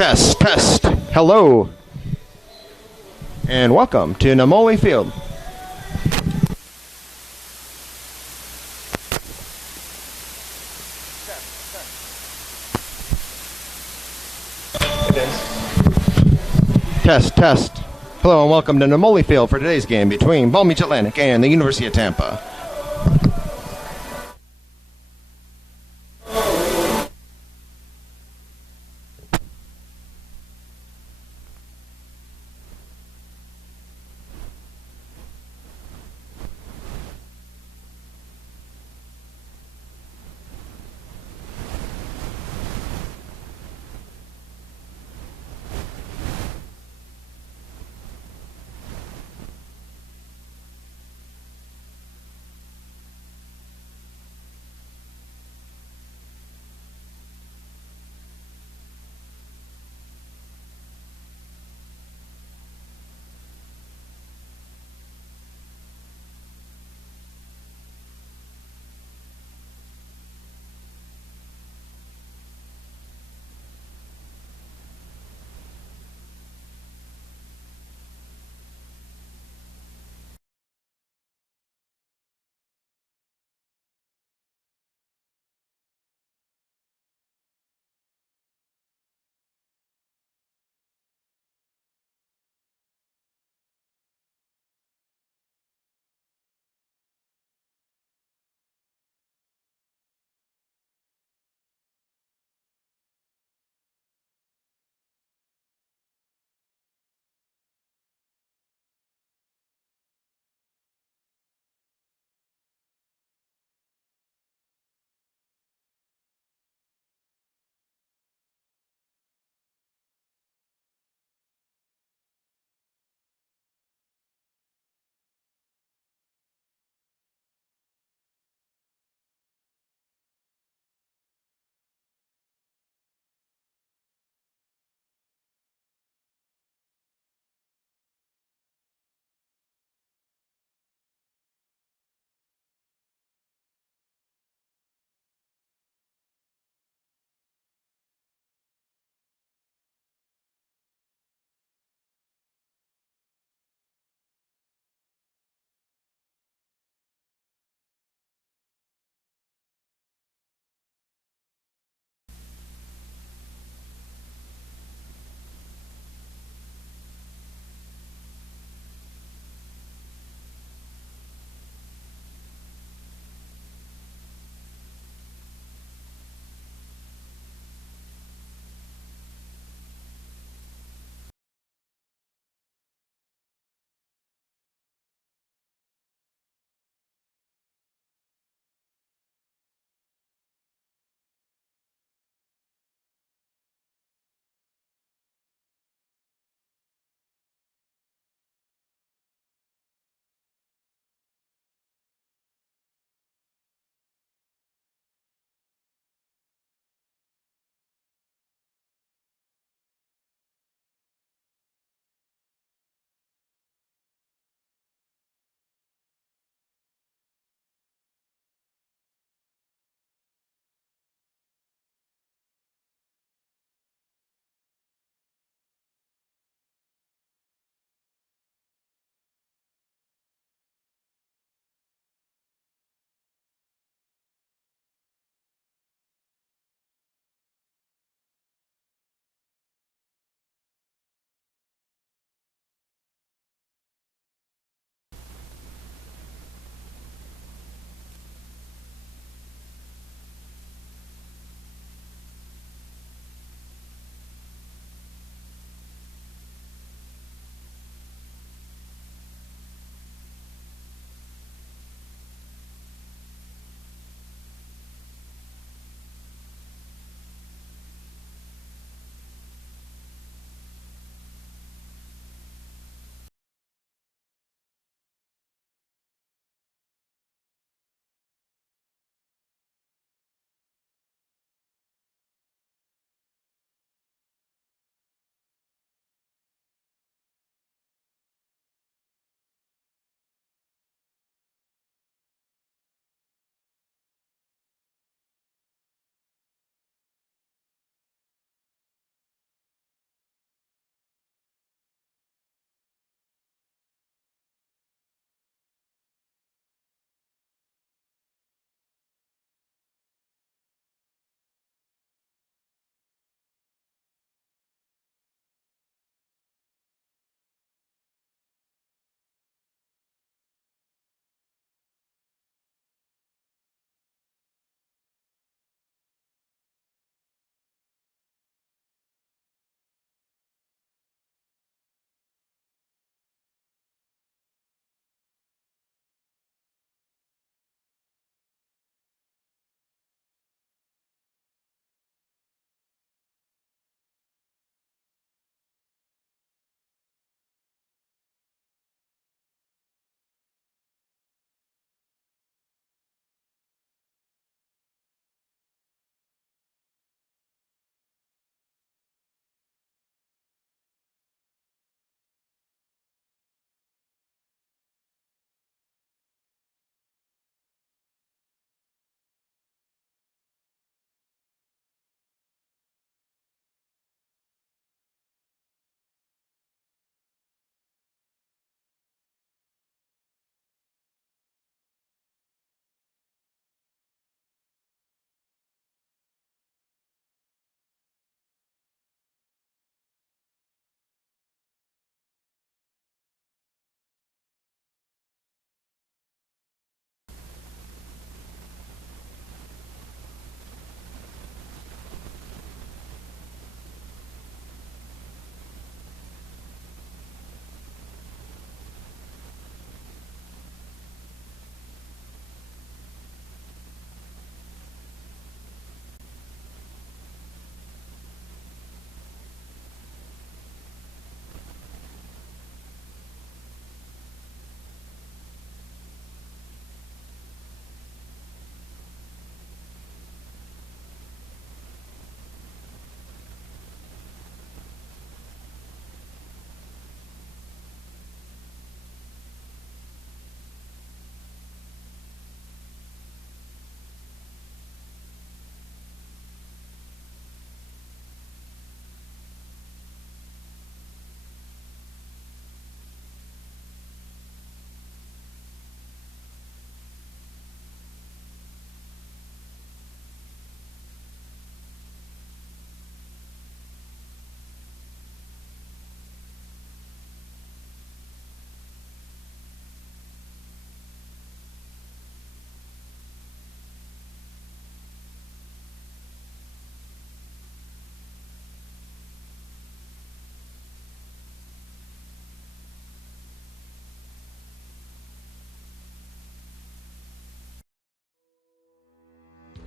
Test, test. Hello. And welcome to Namoli Field. Test, test. Hello and welcome to Namoli Field for today's game between Palm Beach Atlantic and the University of Tampa.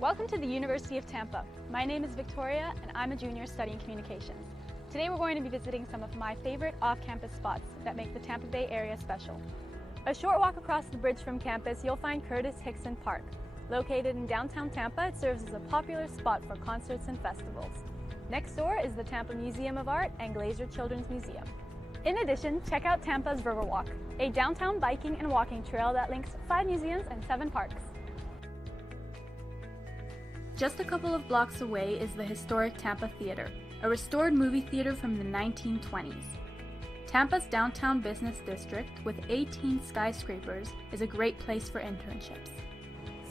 Welcome to the University of Tampa. My name is Victoria and I'm a junior studying communications. Today we're going to be visiting some of my favorite off-campus spots that make the Tampa Bay area special. A short walk across the bridge from campus, you'll find Curtis Hickson Park. Located in downtown Tampa, it serves as a popular spot for concerts and festivals. Next door is the Tampa Museum of Art and Glazer Children's Museum. In addition, check out Tampa's Riverwalk, a downtown biking and walking trail that links 5 museums and 7 parks. Just a couple of blocks away is the historic Tampa Theater, a restored movie theater from the 1920s. Tampa's downtown business district, with 18 skyscrapers, is a great place for internships.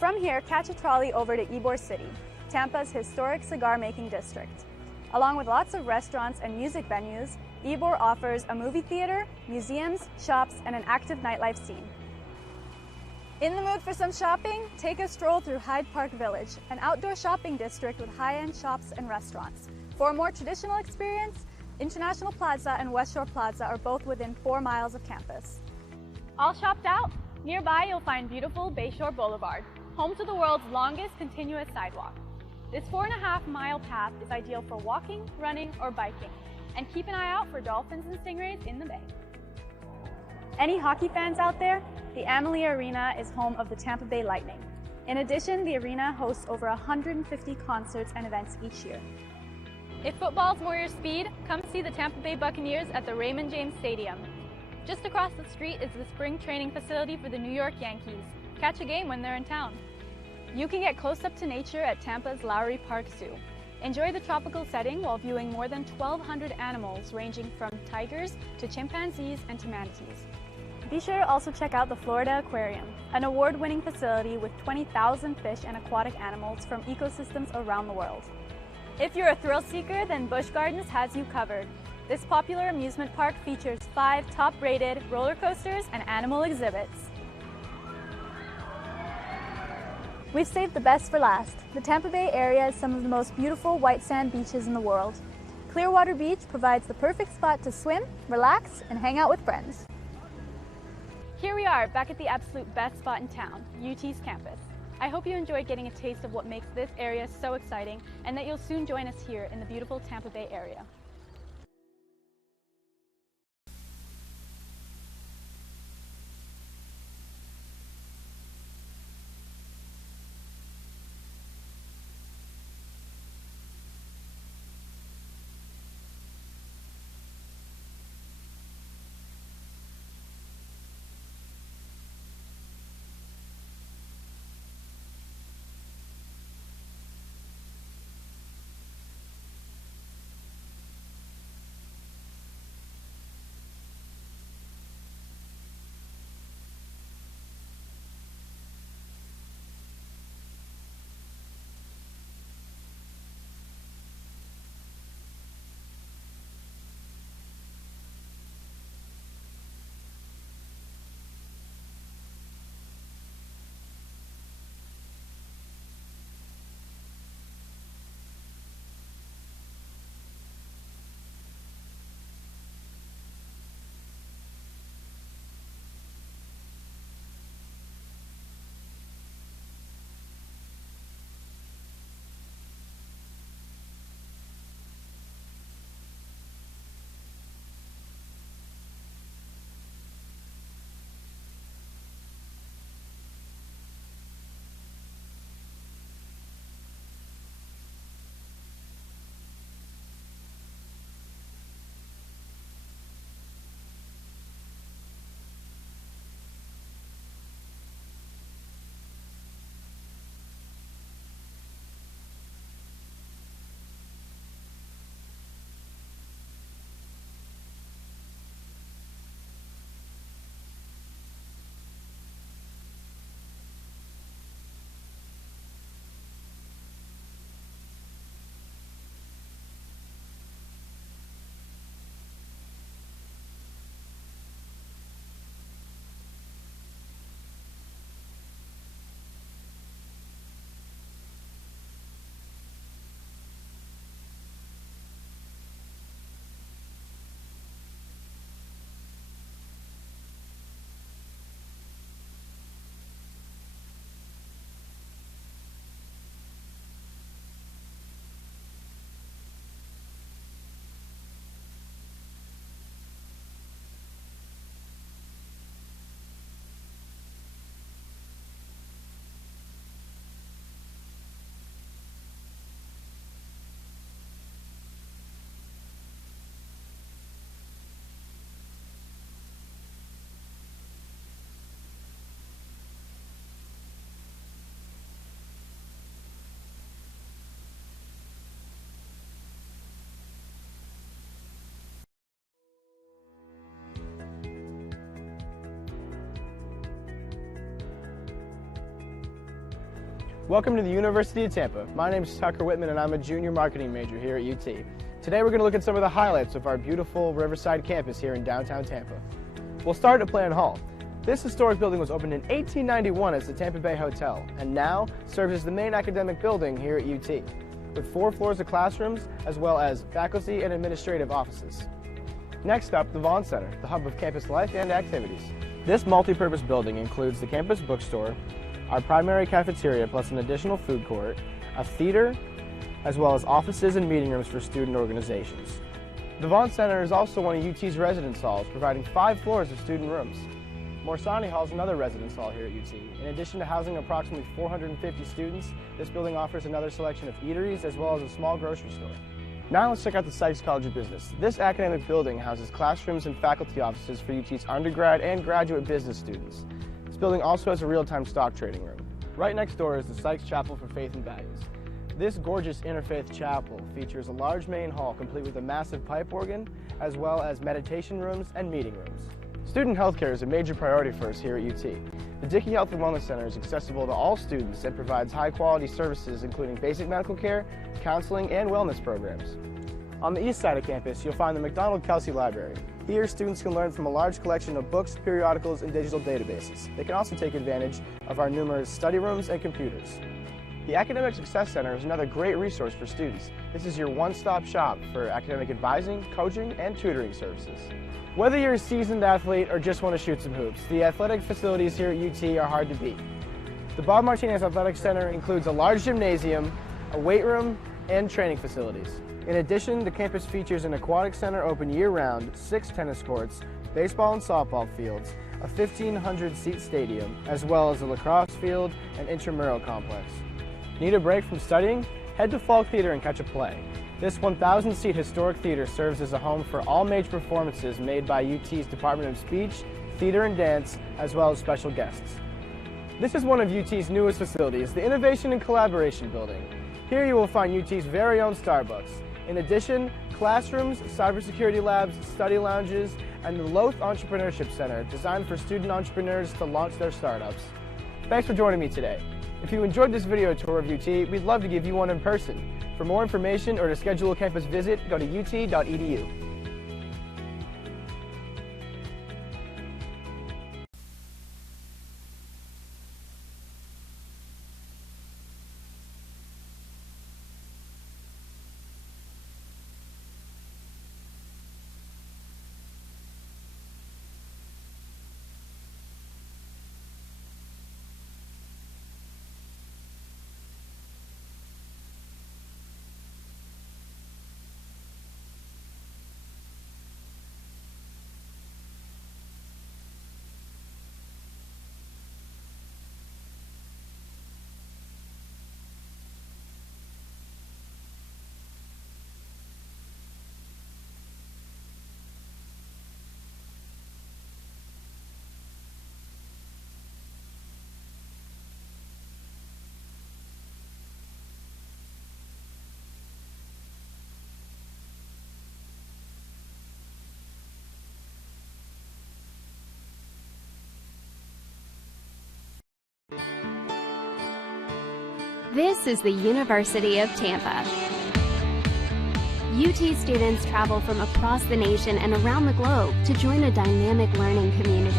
From here, catch a trolley over to Ybor City, Tampa's historic cigar-making district. Along with lots of restaurants and music venues, Ybor offers a movie theater, museums, shops, and an active nightlife scene. In the mood for some shopping? Take a stroll through Hyde Park Village, an outdoor shopping district with high-end shops and restaurants. For a more traditional experience, International Plaza and West Shore Plaza are both within 4 miles of campus. All shopped out? Nearby you'll find beautiful Bayshore Boulevard, home to the world's longest continuous sidewalk. This 4.5-mile path is ideal for walking, running, or biking, and keep an eye out for dolphins and stingrays in the bay. Any hockey fans out there? The Amalie Arena is home of the Tampa Bay Lightning. In addition, the arena hosts over 150 concerts and events each year. If football's more your speed, come see the Tampa Bay Buccaneers at the Raymond James Stadium. Just across the street is the spring training facility for the New York Yankees. Catch a game when they're in town. You can get close up to nature at Tampa's Lowry Park Zoo. Enjoy the tropical setting while viewing more than 1,200 animals ranging from tigers to chimpanzees and to manatees. Be sure to also check out the Florida Aquarium, an award-winning facility with 20,000 fish and aquatic animals from ecosystems around the world. If you're a thrill seeker, then Busch Gardens has you covered. This popular amusement park features 5 top-rated roller coasters and animal exhibits. We've saved the best for last. The Tampa Bay area has some of the most beautiful white sand beaches in the world. Clearwater Beach provides the perfect spot to swim, relax, and hang out with friends. Here we are, back at the absolute best spot in town, UT's campus. I hope you enjoyed getting a taste of what makes this area so exciting, and that you'll soon join us here in the beautiful Tampa Bay area. Welcome to the University of Tampa. My name is Tucker Whitman and I'm a junior marketing major here at UT. Today we're going to look at some of the highlights of our beautiful Riverside campus here in downtown Tampa. We'll start at Plan Hall. This historic building was opened in 1891 as the Tampa Bay Hotel and now serves as the main academic building here at UT, with 4 floors of classrooms as well as faculty and administrative offices. Next up, the Vaughn Center, the hub of campus life and activities. This multi-purpose building includes the campus bookstore, our primary cafeteria plus an additional food court, a theater, as well as offices and meeting rooms for student organizations. The Vaughn Center is also one of UT's residence halls, providing 5 floors of student rooms. Morsani Hall is another residence hall here at UT. In addition to housing approximately 450 students, this building offers another selection of eateries as well as a small grocery store. Now let's check out the Sykes College of Business. This academic building houses classrooms and faculty offices for UT's undergrad and graduate business students. This building also has a real-time stock trading room. Right next door is the Sykes Chapel for Faith and Values. This gorgeous interfaith chapel features a large main hall complete with a massive pipe organ, as well as meditation rooms and meeting rooms. Student healthcare is a major priority for us here at UT. The Dickey Health and Wellness Center is accessible to all students and provides high-quality services including basic medical care, counseling, and wellness programs. On the east side of campus, you'll find the McDonald-Kelsey Library. Here, students can learn from a large collection of books, periodicals, and digital databases. They can also take advantage of our numerous study rooms and computers. The Academic Success Center is another great resource for students. This is your one-stop shop for academic advising, coaching, and tutoring services. Whether you're a seasoned athlete or just want to shoot some hoops, the athletic facilities here at UT are hard to beat. The Bob Martinez Athletic Center includes a large gymnasium, a weight room, and training facilities. In addition, the campus features an aquatic center open year-round, 6 tennis courts, baseball and softball fields, a 1,500-seat stadium, as well as a lacrosse field and intramural complex. Need a break from studying? Head to Falk Theater and catch a play. This 1,000-seat historic theater serves as a home for all major performances made by UT's Department of Speech, Theater and Dance, as well as special guests. This is one of UT's newest facilities, the Innovation and Collaboration Building. Here you will find UT's very own Starbucks. In addition, classrooms, cybersecurity labs, study lounges, and the Loth Entrepreneurship Center, designed for student entrepreneurs to launch their startups. Thanks for joining me today. If you enjoyed this video tour of UT, we'd love to give you one in person. For more information or to schedule a campus visit, go to ut.edu. This is the University of Tampa. UT students travel from across the nation and around the globe to join a dynamic learning community.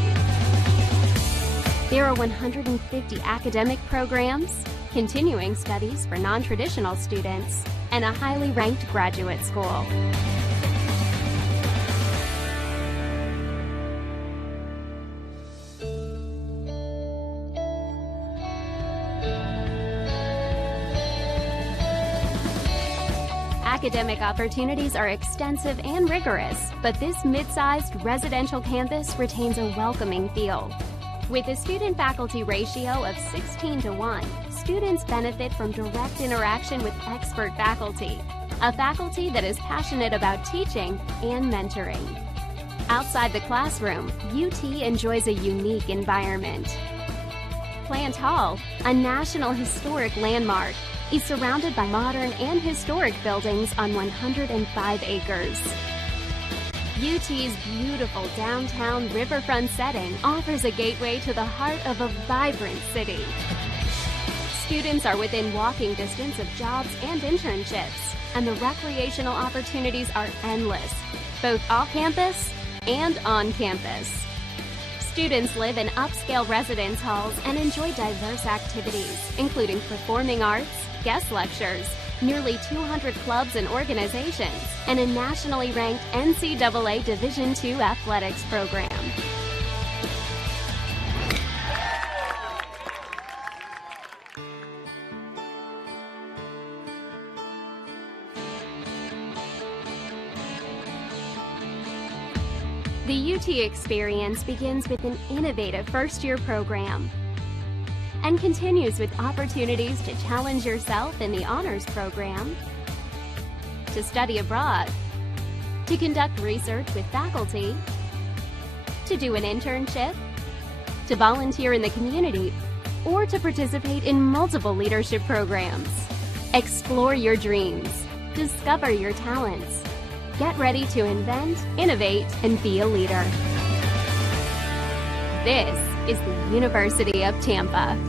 There are 150 academic programs, continuing studies for non-traditional students, and a highly ranked graduate school. Academic opportunities are extensive and rigorous, but this mid-sized residential campus retains a welcoming feel. With a student-faculty ratio of 16:1, students benefit from direct interaction with expert faculty, a faculty that is passionate about teaching and mentoring. Outside the classroom, UT enjoys a unique environment. Plant Hall, a National Historic Landmark, is surrounded by modern and historic buildings on 105 acres. UT's beautiful downtown riverfront setting offers a gateway to the heart of a vibrant city. Students are within walking distance of jobs and internships, and the recreational opportunities are endless, both off campus and on campus. Students live in upscale residence halls and enjoy diverse activities, including performing arts, guest lectures, nearly 200 clubs and organizations, and a nationally ranked NCAA Division II athletics program. The UT experience begins with an innovative first-year program and continues with opportunities to challenge yourself in the honors program, to study abroad, to conduct research with faculty, to do an internship, to volunteer in the community, or to participate in multiple leadership programs. Explore your dreams, discover your talents. Get ready to invent, innovate, and be a leader. This is the University of Tampa.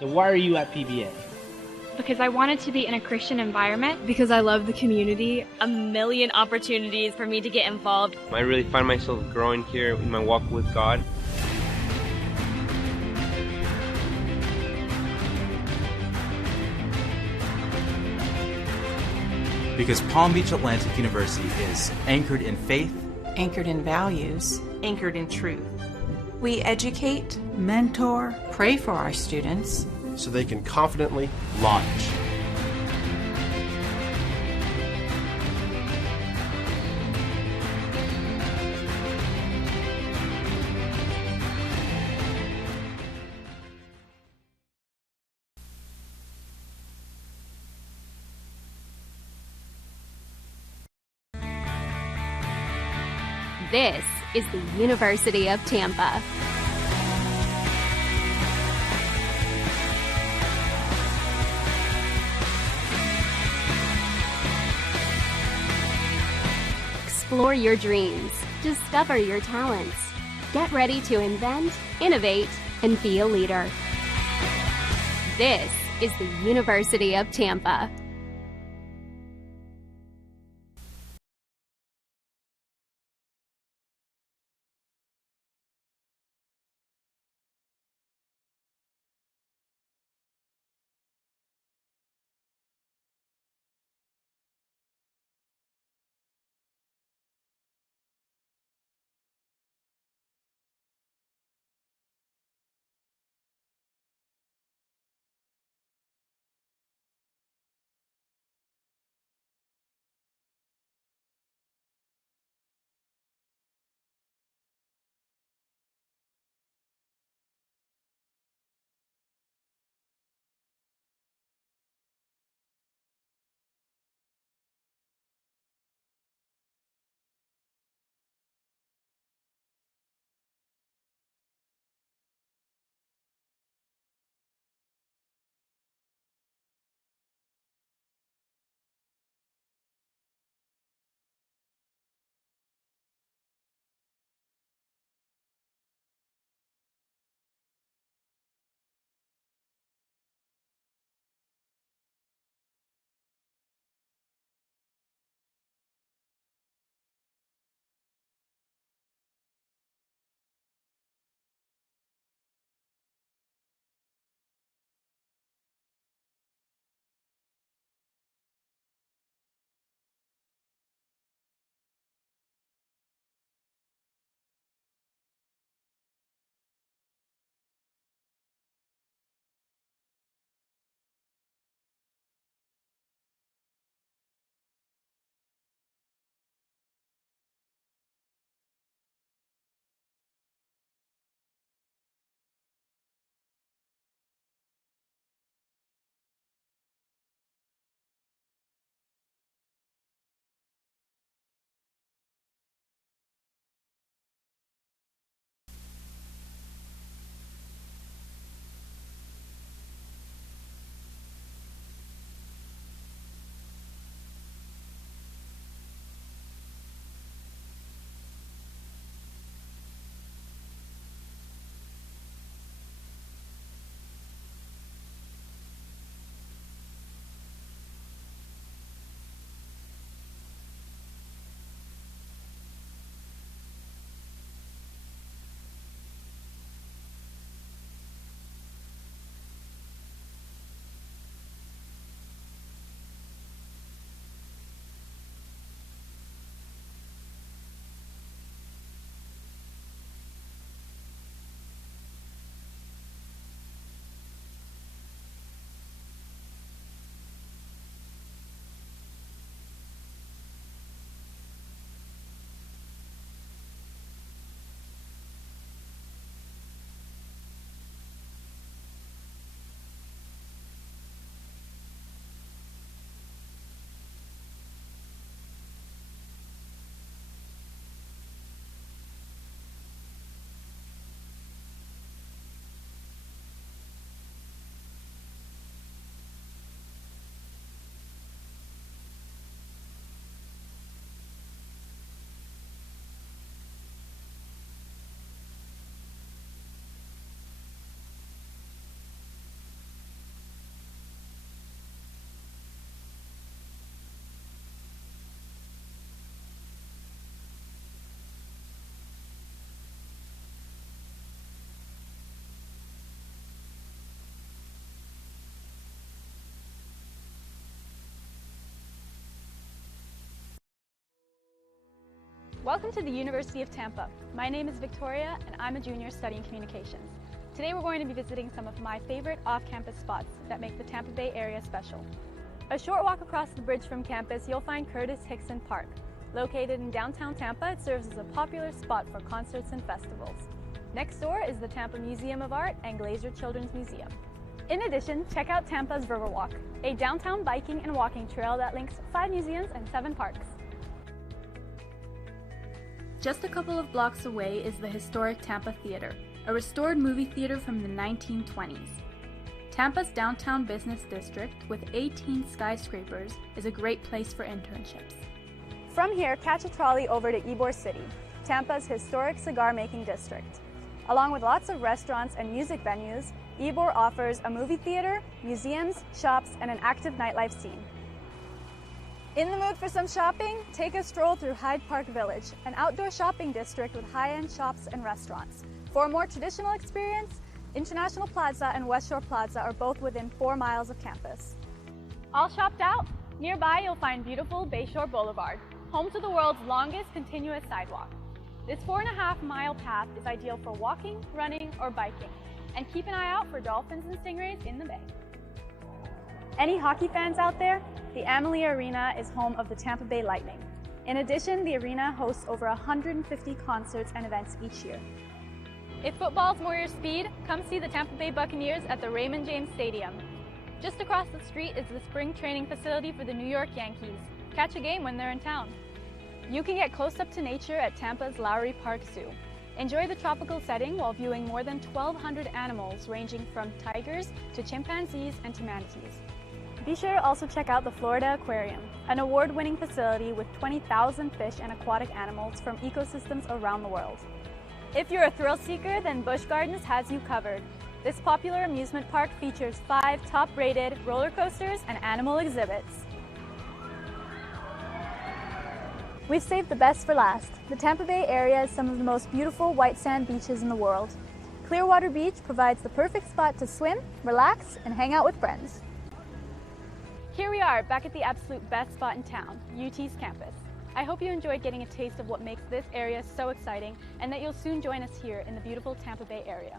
So why are you at PBA? Because I wanted to be in a Christian environment. Because I love the community. A million opportunities for me to get involved. I really find myself growing here in my walk with God. Because Palm Beach Atlantic University is anchored in faith, anchored in values, anchored in truth. We educate, mentor, pray for our students so they can confidently launch. This is the University of Tampa. Explore your dreams, discover your talents. Get ready to invent, innovate, and be a leader. This is the University of Tampa. Welcome to the University of Tampa. My name is Victoria and I'm a junior studying communications. Today we're going to be visiting some of my favorite off-campus spots that make the Tampa Bay area special. A short walk across the bridge from campus, you'll find Curtis Hickson Park. Located in downtown Tampa, it serves as a popular spot for concerts and festivals. Next door is the Tampa Museum of Art and Glazer Children's Museum. In addition, check out Tampa's Riverwalk, a downtown biking and walking trail that links 5 museums and 7 parks. Just a couple of blocks away is the historic Tampa Theater, a restored movie theater from the 1920s. Tampa's downtown business district, with 18 skyscrapers, is a great place for internships. From here, catch a trolley over to Ybor City, Tampa's historic cigar-making district. Along with lots of restaurants and music venues, Ybor offers a movie theater, museums, shops, and an active nightlife scene. In the mood for some shopping? Take a stroll through Hyde Park Village, an outdoor shopping district with high-end shops and restaurants. For a more traditional experience, International Plaza and West Shore Plaza are both within 4 miles of campus. All shopped out? Nearby you'll find beautiful Bayshore Boulevard, home to the world's longest continuous sidewalk. This 4.5-mile path is ideal for walking, running, or biking, and keep an eye out for dolphins and stingrays in the bay. Any hockey fans out there? The Amalie Arena is home of the Tampa Bay Lightning. In addition, the arena hosts over 150 concerts and events each year. If football's more your speed, come see the Tampa Bay Buccaneers at the Raymond James Stadium. Just across the street is the spring training facility for the New York Yankees. Catch a game when they're in town. You can get close up to nature at Tampa's Lowry Park Zoo. Enjoy the tropical setting while viewing more than 1,200 animals ranging from tigers to chimpanzees and to manatees. Be sure to also check out the Florida Aquarium, an award-winning facility with 20,000 fish and aquatic animals from ecosystems around the world. If you're a thrill seeker, then Busch Gardens has you covered. This popular amusement park features 5 top-rated roller coasters and animal exhibits. We've saved the best for last. The Tampa Bay area has some of the most beautiful white sand beaches in the world. Clearwater Beach provides the perfect spot to swim, relax, and hang out with friends. Here we are, back at the absolute best spot in town, UT's campus. I hope you enjoyed getting a taste of what makes this area so exciting, and that you'll soon join us here in the beautiful Tampa Bay area.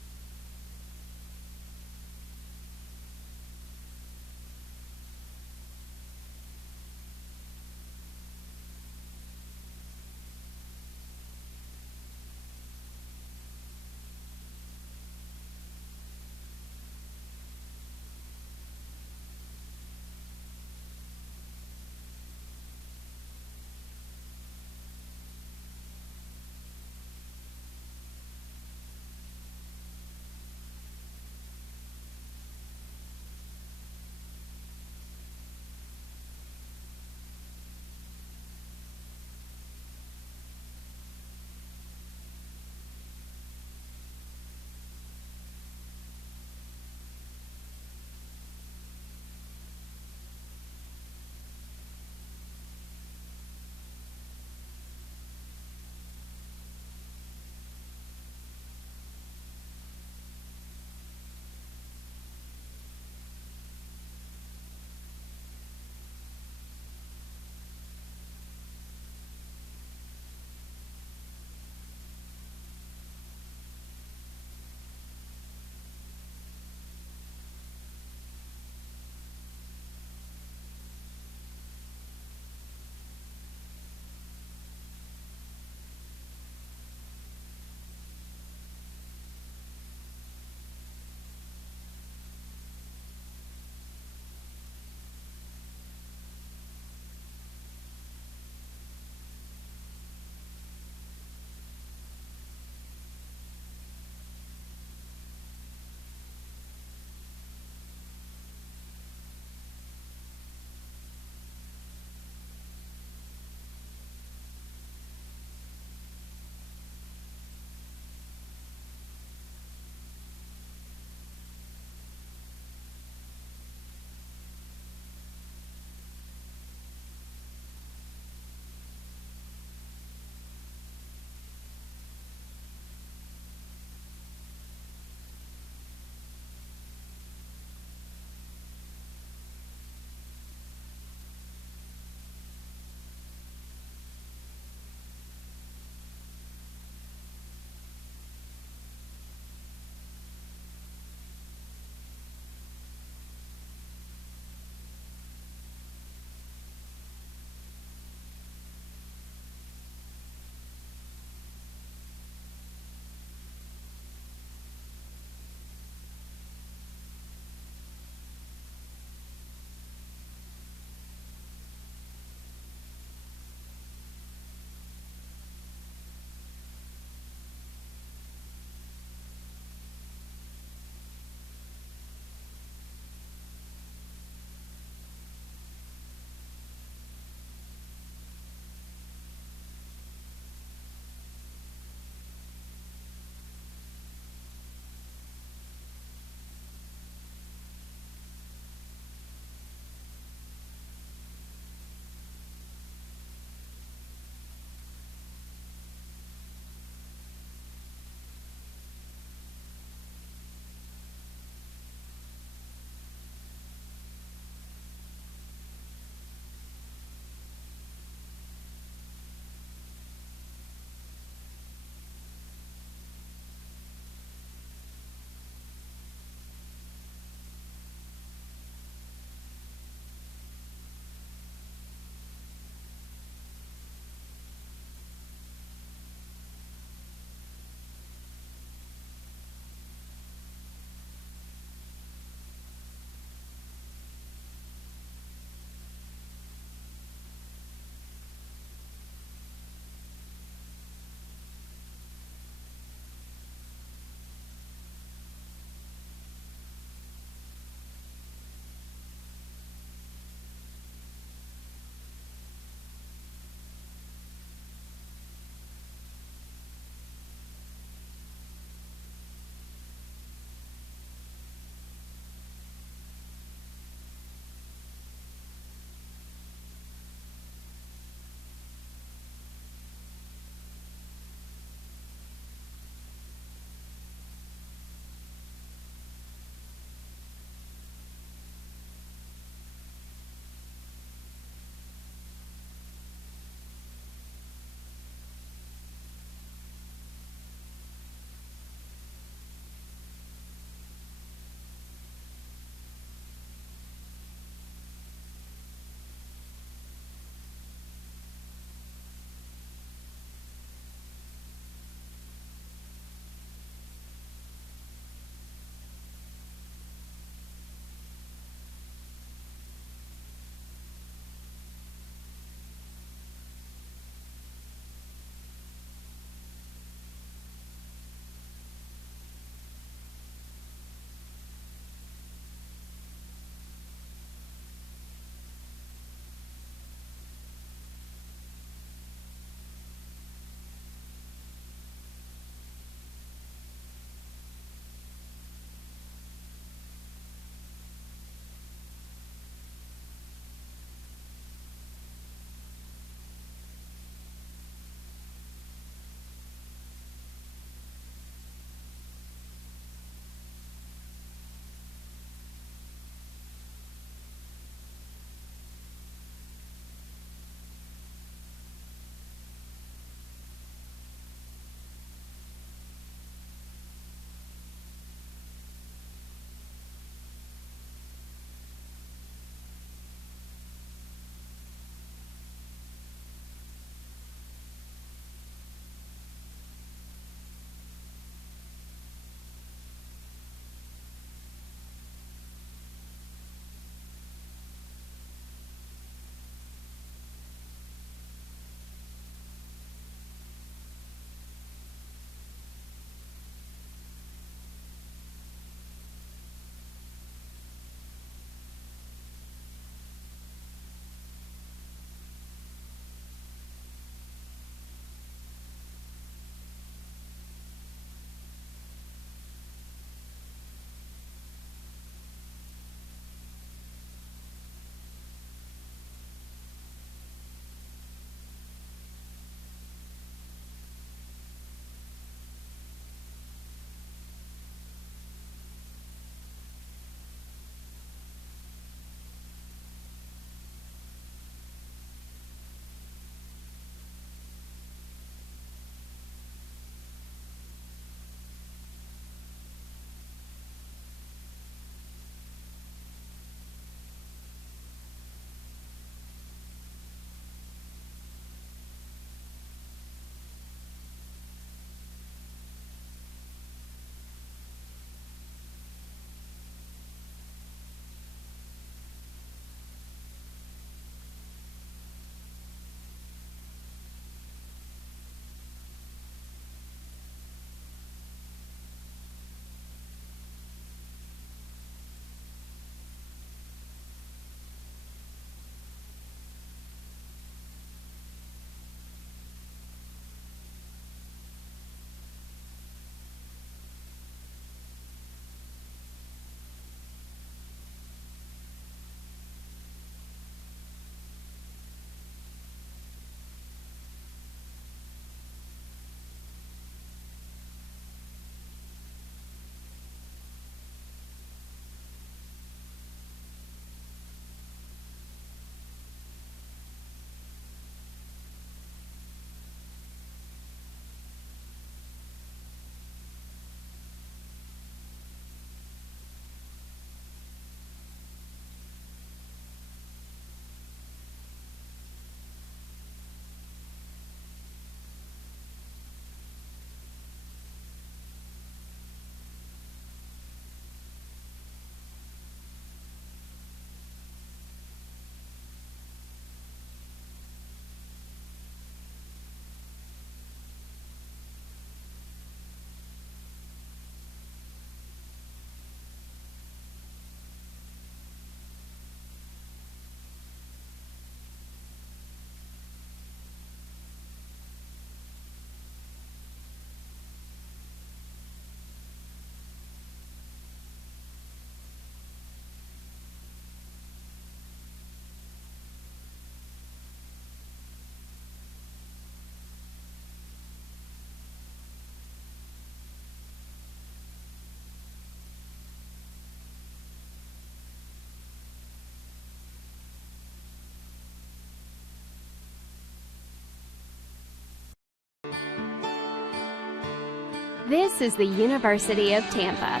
This is the University of Tampa.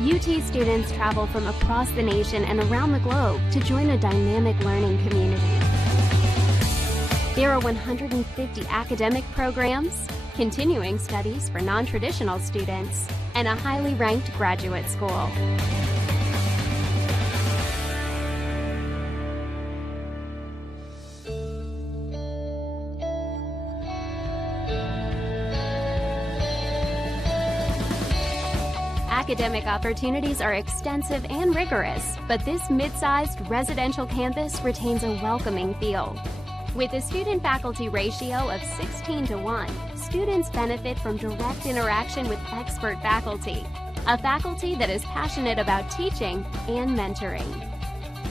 UT students travel from across the nation and around the globe to join a dynamic learning community. There are 150 academic programs, continuing studies for non-traditional students, and a highly ranked graduate school. Academic opportunities are extensive and rigorous, but this mid-sized residential campus retains a welcoming feel. With a student-faculty ratio of 16:1, students benefit from direct interaction with expert faculty, a faculty that is passionate about teaching and mentoring.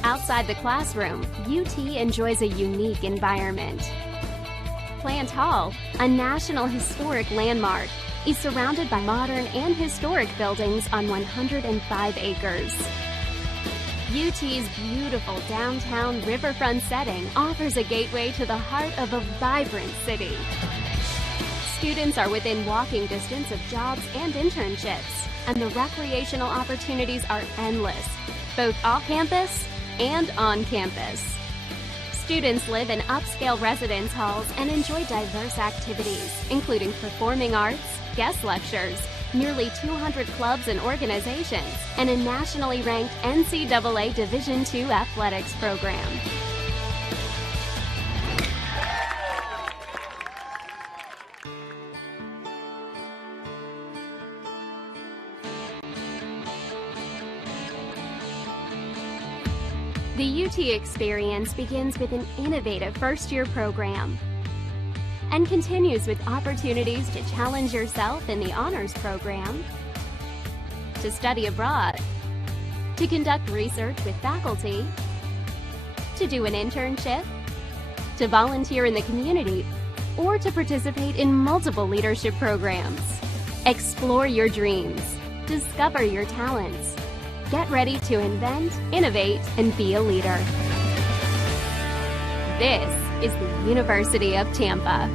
Outside the classroom, UT enjoys a unique environment. Plant Hall, a National Historic Landmark, is surrounded by modern and historic buildings on 105 acres. UT's beautiful downtown riverfront setting offers a gateway to the heart of a vibrant city. Students are within walking distance of jobs and internships, and the recreational opportunities are endless, both off-campus and on campus. Students live in upscale residence halls and enjoy diverse activities, including performing arts, guest lectures, nearly 200 clubs and organizations, and a nationally ranked NCAA Division II athletics program. The UT experience begins with an innovative first-year program and continues with opportunities to challenge yourself in the honors program, to study abroad, to conduct research with faculty, to do an internship, to volunteer in the community, or to participate in multiple leadership programs. Explore your dreams, discover your talents, get ready to invent, innovate, and be a leader. This is the University of Tampa.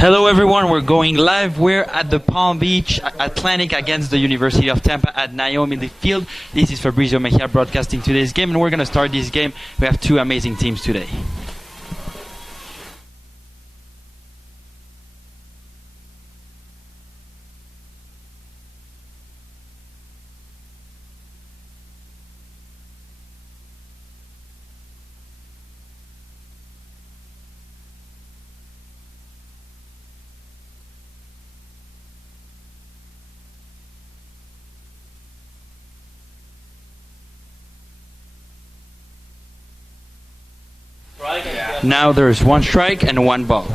Hello everyone, we're going live. We're at the Palm Beach Atlantic against the University of Tampa at Naomi Field. This is Fabrizio Mejia broadcasting today's game, and we're going to start this game. We have two amazing teams today. Now there's one strike and one ball.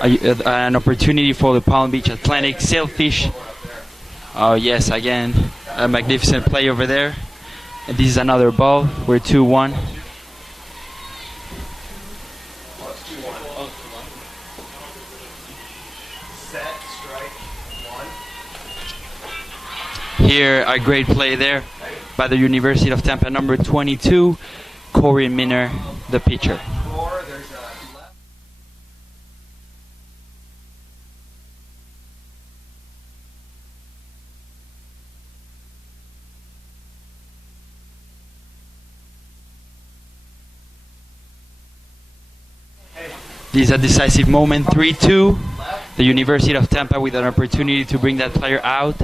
An opportunity for the Palm Beach Atlantic Sailfish. Oh yes, again, a magnificent play over there. And this is another ball. We're 2-1. Here, a great play there by the University of Tampa, number 22. Corey Minner, the pitcher. This is a decisive moment, 3-2. The University of Tampa with an opportunity to bring that player out.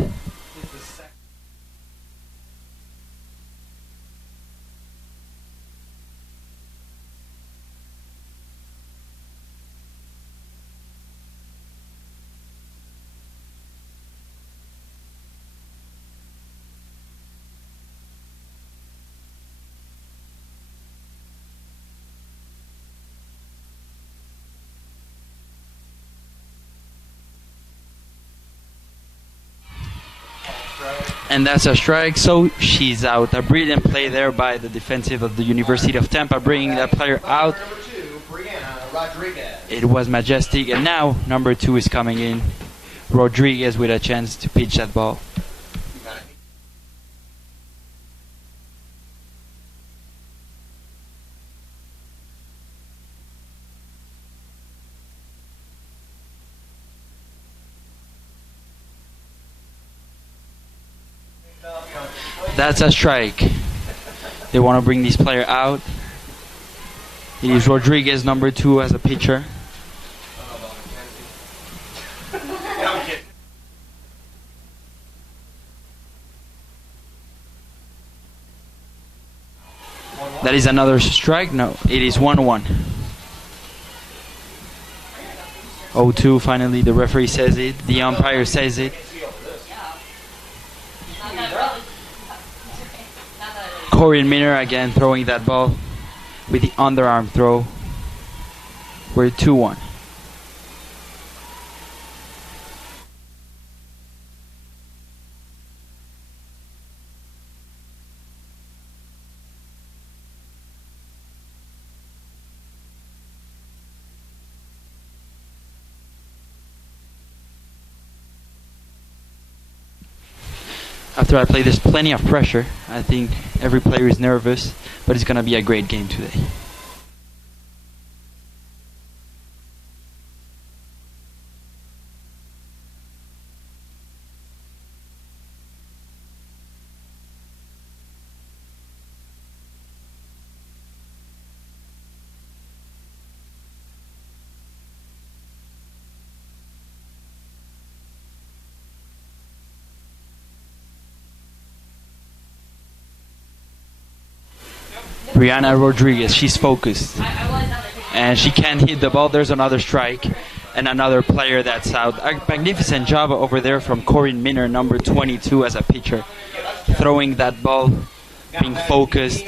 And that's a strike, so she's out. A brilliant play there by the defensive of the University of Tampa, bringing that player out. It was majestic, and now number 2 is coming in. Rodriguez with a chance to pitch that ball. That's a strike. They want to bring this player out. It is Rodriguez, number 2, as a pitcher. That is another strike. No, it is 1-1. 0-2, finally the referee says it. The umpire says it. Corey Minner again throwing that ball with the underarm throw. We're 2-1. After I play, there's plenty of pressure. I think every player is nervous, but it's going to be a great game today. Brianna Rodriguez, she's focused. And she can't hit the ball. There's another strike. And another player that's out. A magnificent job over there from Corinne Minner, number 22, as a pitcher. Throwing that ball, being focused.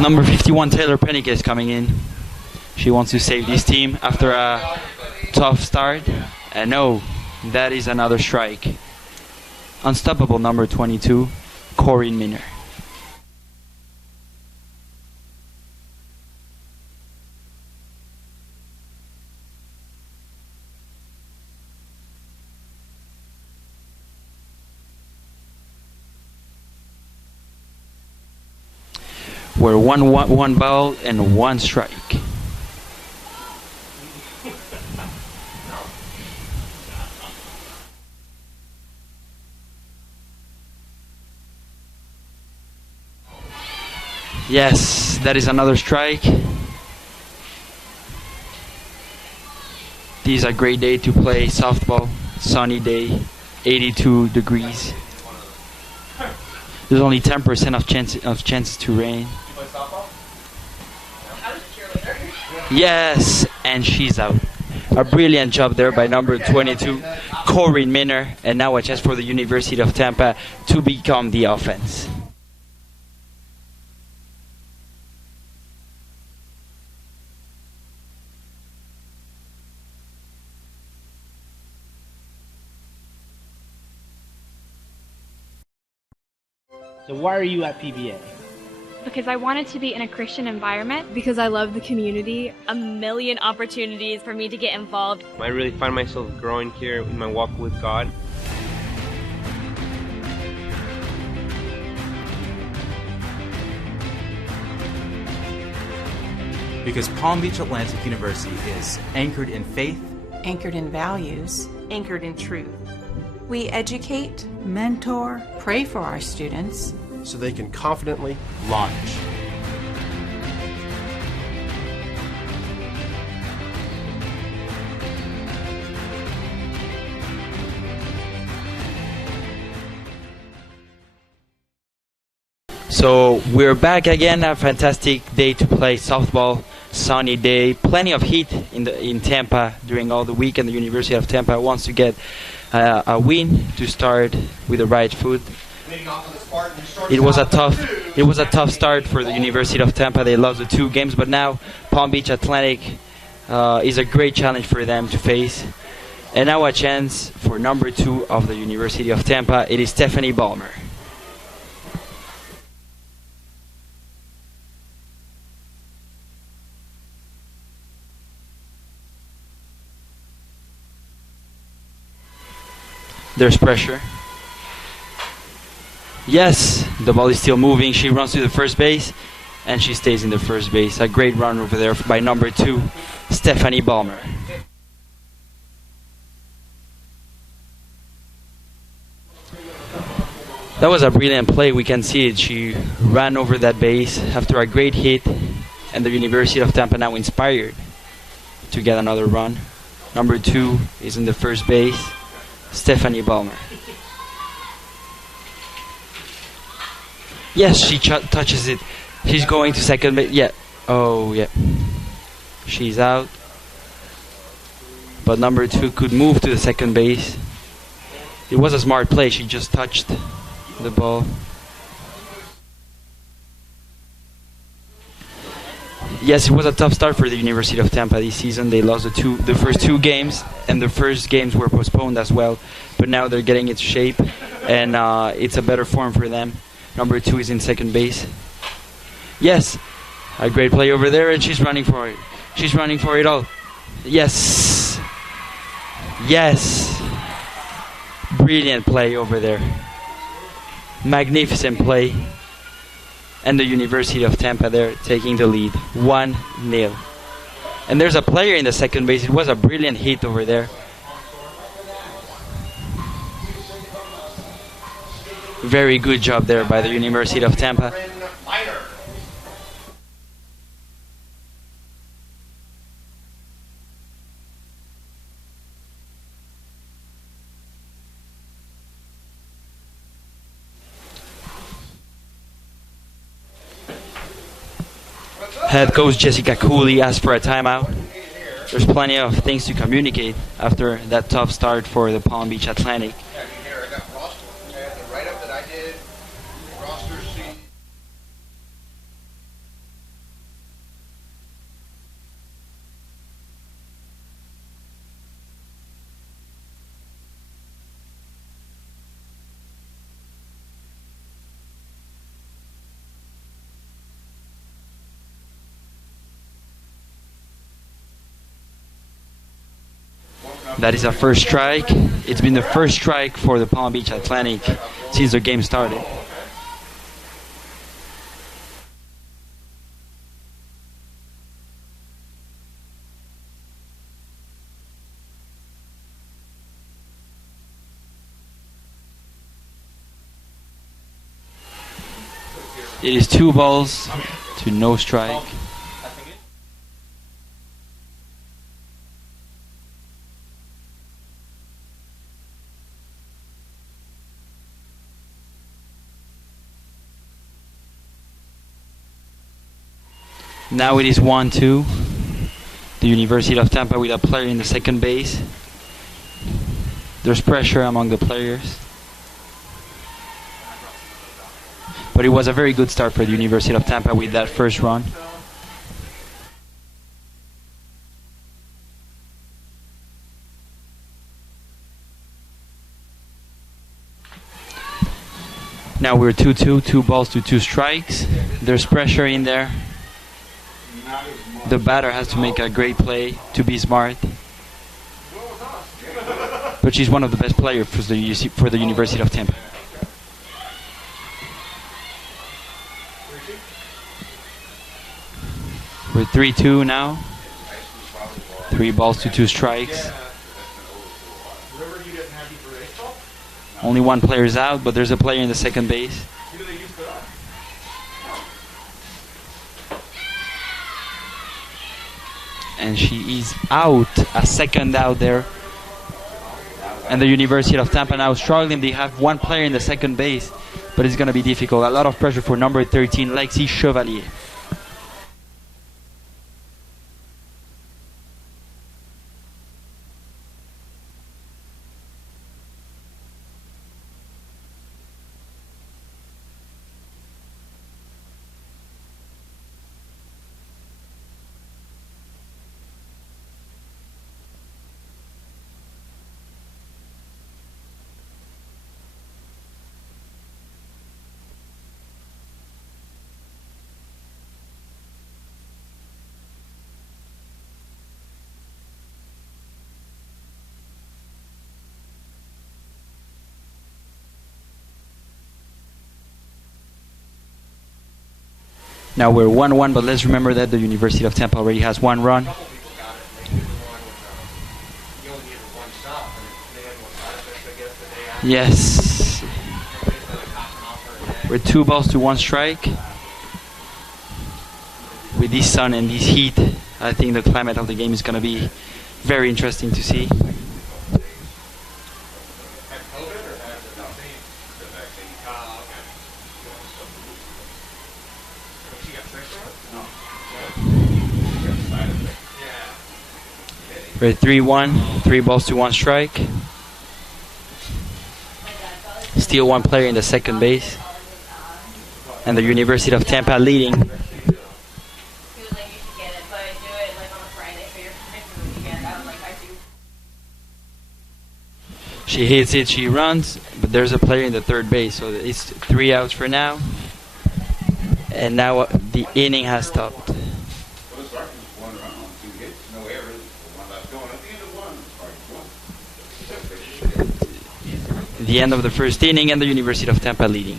Number 51, Taylor Pennick is coming in. She wants to save this team after a tough start. And no, that is another strike. Unstoppable number 22, Corinne Minner. We're one ball and one strike. Yes, that is another strike. This is a great day to play softball. Sunny day, 82 degrees. There's only 10% of chances to rain. Yes, and she's out. A brilliant job there by number 22, Corinne Minner, and now a chance for the University of Tampa to become the offense. So why are you at PBA? Because I wanted to be in a Christian environment. Because I love the community. A million opportunities for me to get involved. I really find myself growing here in my walk with God. Because Palm Beach Atlantic University is anchored in faith, Anchored in values. Anchored in truth. We educate, mentor, pray for our students, so they can confidently launch. So we're back again. A fantastic day to play softball. Sunny day, plenty of heat in Tampa during all the week, and the University of Tampa wants to get a win to start with the right foot. It was a tough start for the University of Tampa. They lost the 2 games, but now Palm Beach Atlantic is a great challenge for them to face. And now a chance for number 2 of the University of Tampa. It is Stephanie Ballmer. There's pressure. Yes, the ball is still moving. She runs to the first base, and she stays in the first base. A great run over there by number 2, Stephanie Ballmer. That was a brilliant play. We can see it. She ran over that base after a great hit, and the University of Tampa now inspired to get another run. Number 2 is in the first base, Stephanie Ballmer. Yes, she touches it. She's going to second base. Yeah. Oh, yeah. She's out. But number 2 could move to the second base. It was a smart play. She just touched the ball. Yes, it was a tough start for the University of Tampa this season. They lost the first 2 games, and the first games were postponed as well. But now they're getting into shape, and it's a better form for them. Number 2 is in second base. Yes, a great play over there, and she's running for it. She's running for it all. Yes. Yes. Brilliant play over there. Magnificent play. And the University of Tampa there taking the lead, 1-0. And there's a player in the second base. It was a brilliant hit over there. Very good job there by the University of Tampa. Head coach Jessica Cooley asked for a timeout. There's plenty of things to communicate after that tough start for the Palm Beach Atlantic. That is a first strike. It's been the first strike for the Palm Beach Atlantic since the game started. It is 2 balls to no strike. Now it is 1-2. The University of Tampa with a player in the second base. There's pressure among the players. But it was a very good start for the University of Tampa with that first run. Now we're 2-2, 2 balls to 2 strikes. There's pressure in there. The batter has to make a great play to be smart. But she's one of the best players for the University of Tampa. We're 3-2 now. 3 balls to 2 strikes. Only 1 player is out, but there's a player in the second base. And she is out, a second out there. And the University of Tampa now struggling. They have 1 player in the second base, but it's going to be difficult. A lot of pressure for number 13, Lexi Chevalier. Now we're 1-1, but let's remember that the University of Tampa already has 1 run. Yes. We're 2 balls to 1 strike. With this sun and this heat, I think the climate of the game is going to be very interesting to see. We're 3-1, 3 balls to 1 strike. Still 1 player in the second base. And the University of Tampa leading. She hits it, she runs, but there's a player in the third base, so it's 3 outs for now. And now the inning has stopped. The end of the first inning and the University of Tampa leading.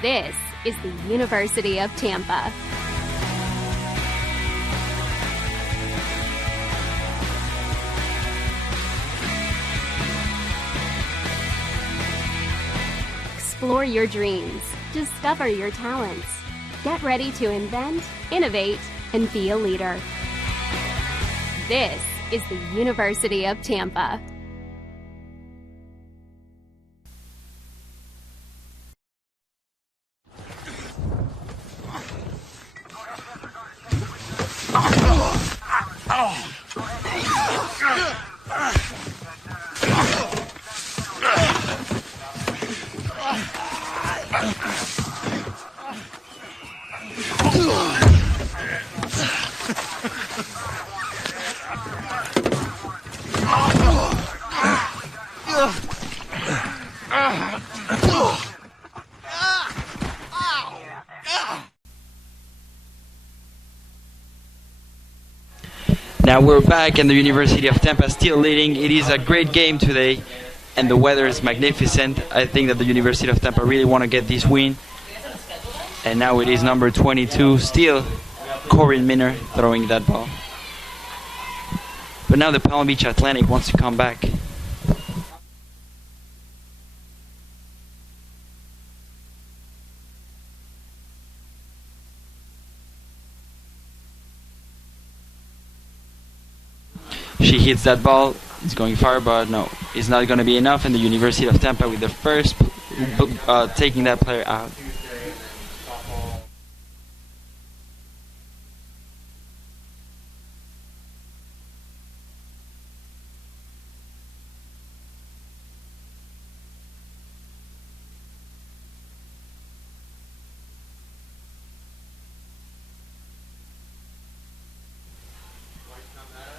This is the University of Tampa. Explore your dreams. Discover your talents. Get ready to invent, innovate, and be a leader. This is the University of Tampa. Now we're back and the University of Tampa still leading. It is a great game today and the weather is magnificent. I think that the University of Tampa really want to get this win. And now it is number 22, still Corinne Minner throwing that ball. But now the Palm Beach Atlantic wants to come back. She hits that ball. It's going far, but no, it's not going to be enough. And the University of Tampa with the first taking that player out.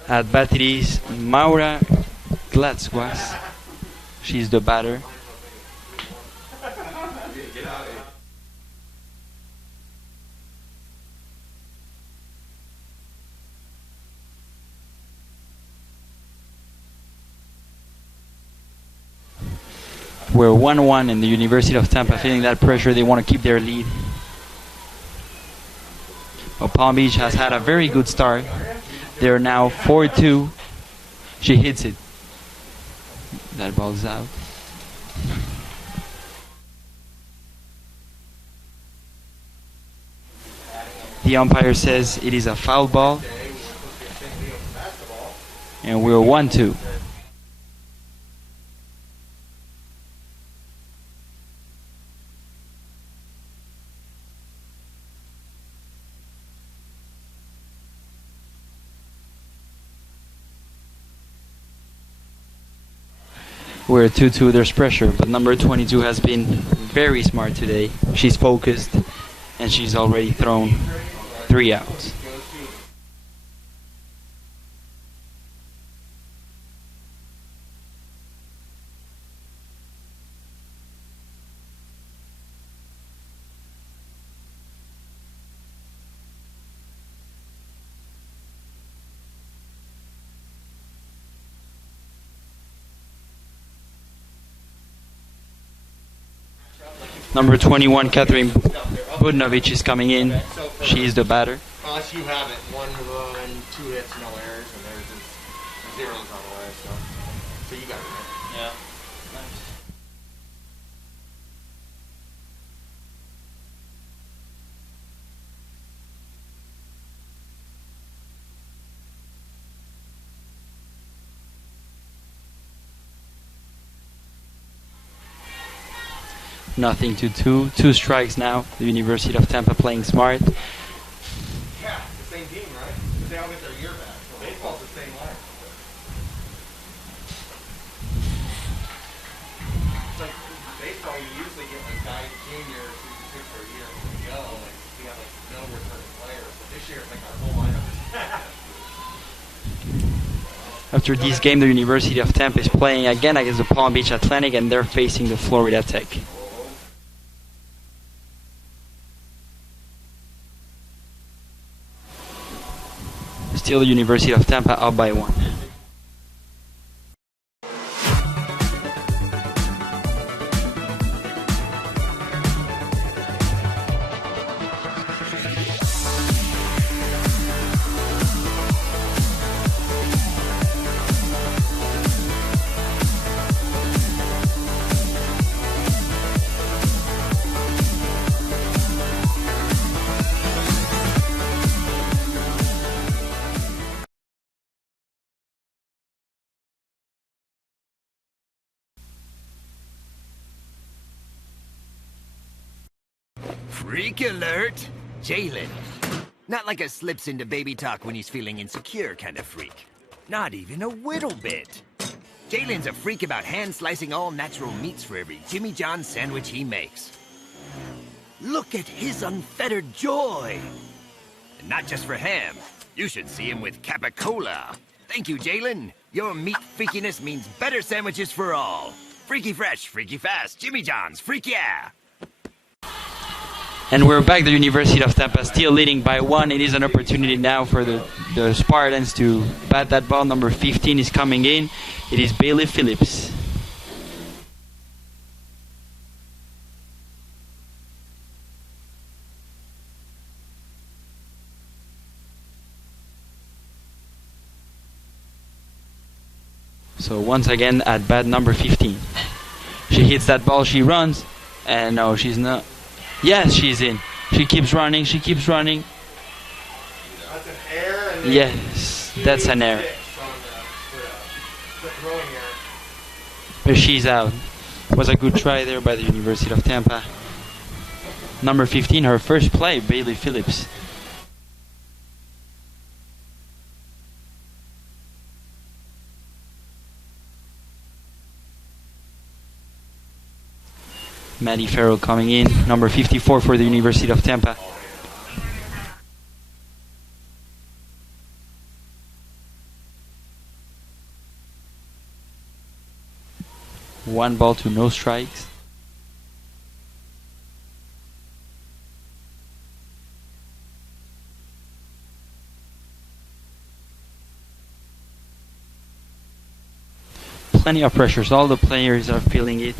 At bat it is Maura Glatzwas. She's the batter. We're 1-1 in the University of Tampa, feeling that pressure. They want to keep their lead. But Palm Beach has had a very good start. They're now 4-2. She hits it. That ball's out. The umpire says it is a foul ball. And we're 1-2. We're 2-2, there's pressure, but number 22 has been very smart today. She's focused, and she's already thrown 3 outs. Number 21, Catherine Budnovich is coming in. She's the batter. Unless you have it, 1 run, 2 hits, no errors, and there's just zeros on the way. So you got it, right? Yeah. Nothing to 2 strikes now. The University of Tampa playing smart. Yeah, the same team, right? But they all get their year back. So baseball's the same way. It's like baseball, you usually get like guys juniors who can pitch for a year and we go, and we have like no returning players. But this year it's like our whole lineup is After this game, the University of Tampa is playing again against the Palm Beach Atlantic, and they're facing the Florida Tech. Still the University of Tampa up by 1. Freak alert! Jalen. Not like a slips into baby talk when he's feeling insecure kind of freak. Not even a little bit. Jalen's a freak about hand-slicing all-natural meats for every Jimmy John sandwich he makes. Look at his unfettered joy! And not just for ham. You should see him with Capicola. Thank you, Jalen. Your meat freakiness means better sandwiches for all. Freaky fresh, freaky fast, Jimmy John's, freak yeah! And we're back. The University of Tampa still leading by 1. It is an opportunity now for the Spartans to bat that ball. Number 15 is coming in. It is Bailey Phillips. So once again at bat number 15. She hits that ball, she runs, and no, she's not. Yes, she's in. She keeps running, she keeps running. That's an error. Yes, that's an error. So she's out. Was a good try there by the University of Tampa. Number 15, her first play, Bailey Phillips. Maddie Farrell coming in, number 54 for the University of Tampa. One ball to no strikes. Plenty of pressures, all the players are feeling it.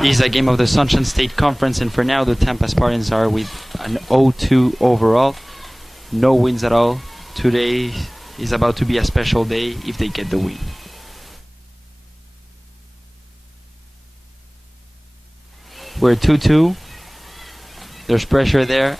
This is a game of the Sunshine State Conference, and for now the Tampa Spartans are with an 0-2 overall. No wins at all. Today is about to be a special day if they get the win. We're 2-2. There's pressure there.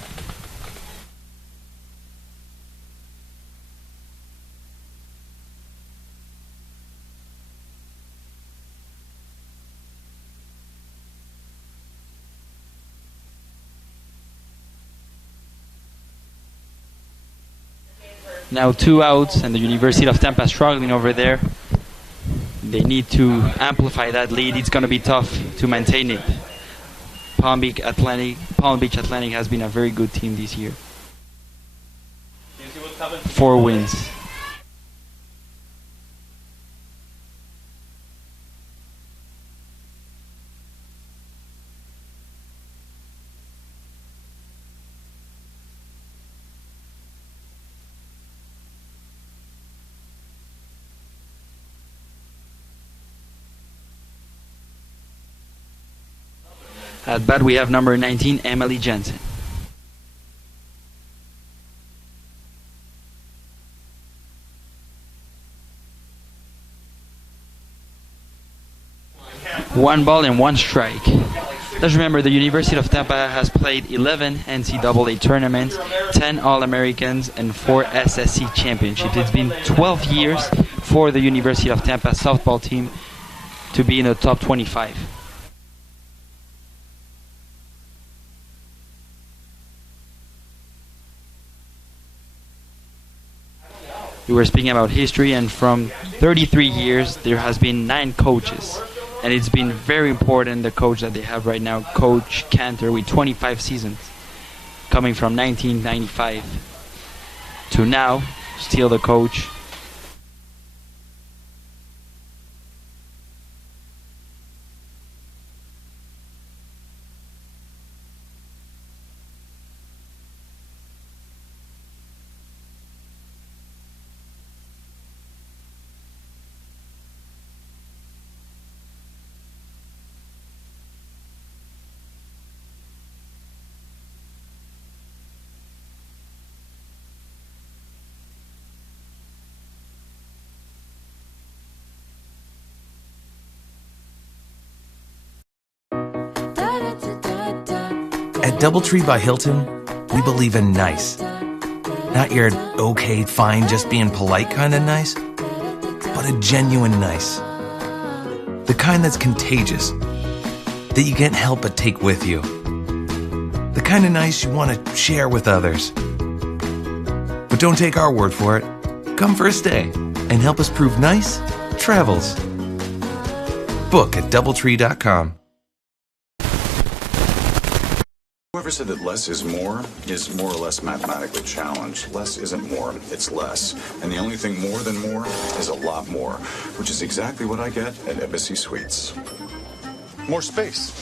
Now 2 outs, and the University of Tampa struggling over there. They need to amplify that lead. It's going to be tough to maintain it. Palm Beach Atlantic has been a very good team this year. 4 wins. At bat we have number 19, Emily Jensen. One ball and one strike. Let's remember the University of Tampa has played 11 NCAA tournaments, 10 All-Americans, and 4 SSC championships. It's been 12 years for the University of Tampa softball team to be in the top 25. We were speaking about history, and from 33 years there has been 9 coaches, and it's been very important, the coach that they have right now, Coach Cantor, with 25 seasons, coming from 1995 to now, still the coach. At Doubletree by Hilton, we believe in nice. Not your okay, fine, just being polite kind of nice, but a genuine nice. The kind that's contagious, that you can't help but take with you. The kind of nice you want to share with others. But don't take our word for it. Come for a stay and help us prove nice travels. Book at Doubletree.com. Whoever said that less is more or less mathematically challenged. Less isn't more, it's less. And the only thing more than more is a lot more, which is exactly what I get at Embassy Suites. More space.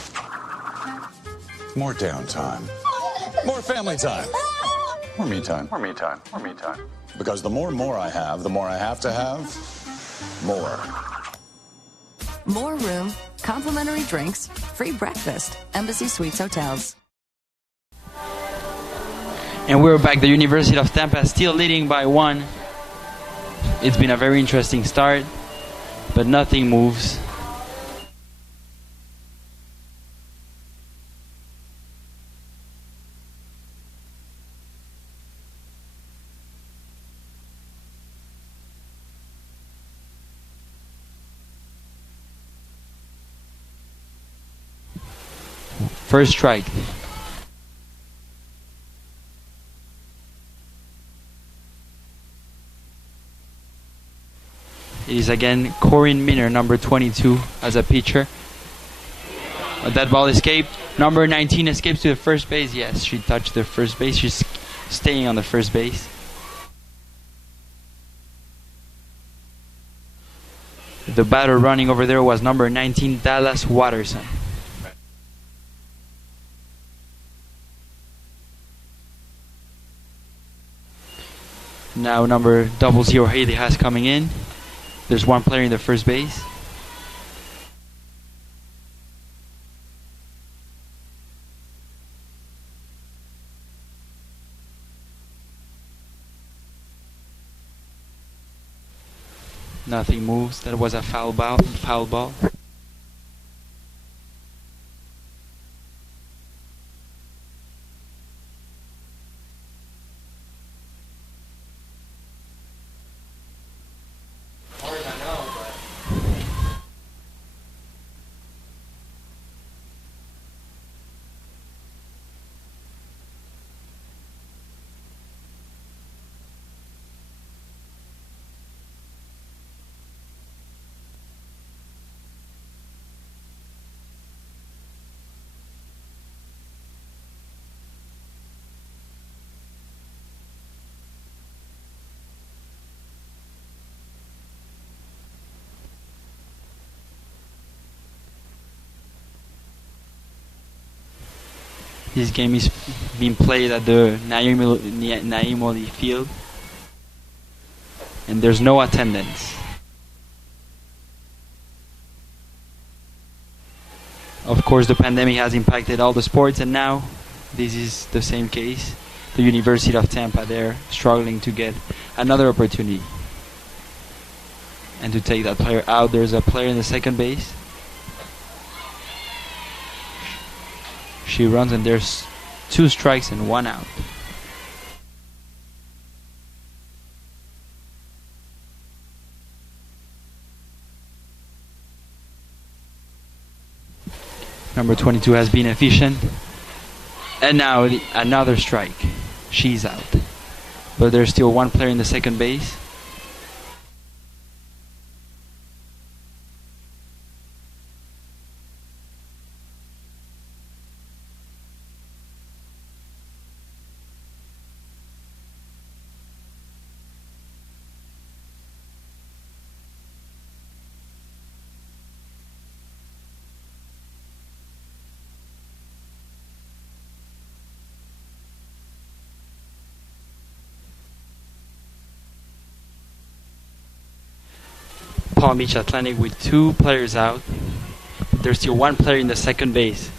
More downtime. More family time. More me time. More me time. More me time. Because the more I have, the more I have to have more. More room, complimentary drinks, free breakfast. Embassy Suites Hotels. And we're back. The University of Tampa still leading by 1. It's been a very interesting start. but nothing moves. First strike. It is again Corinne Miner, number 22, as a pitcher. But that ball escaped. Number 19 escapes to the first base. Yes, she touched the first base. She's staying on the first base. The batter running over there was number 19, Dallas Watterson. Now number 00 Haley has coming in. There's one player in the first base. Nothing moves. That was a foul ball. Foul ball. This game is being played at the Naimoli field, and there's no attendance. Of course, the pandemic has impacted all the sports, and now this is the same case. The University of Tampa, they're struggling to get another opportunity and to take that player out. There's a player in the second base. She runs and there's 2 strikes and 1 out. Number 22 has been efficient. And now another strike. She's out. But there's still 1 player in the second base. Palm Beach Atlantic with 2 players out. There's still 1 player in the second base.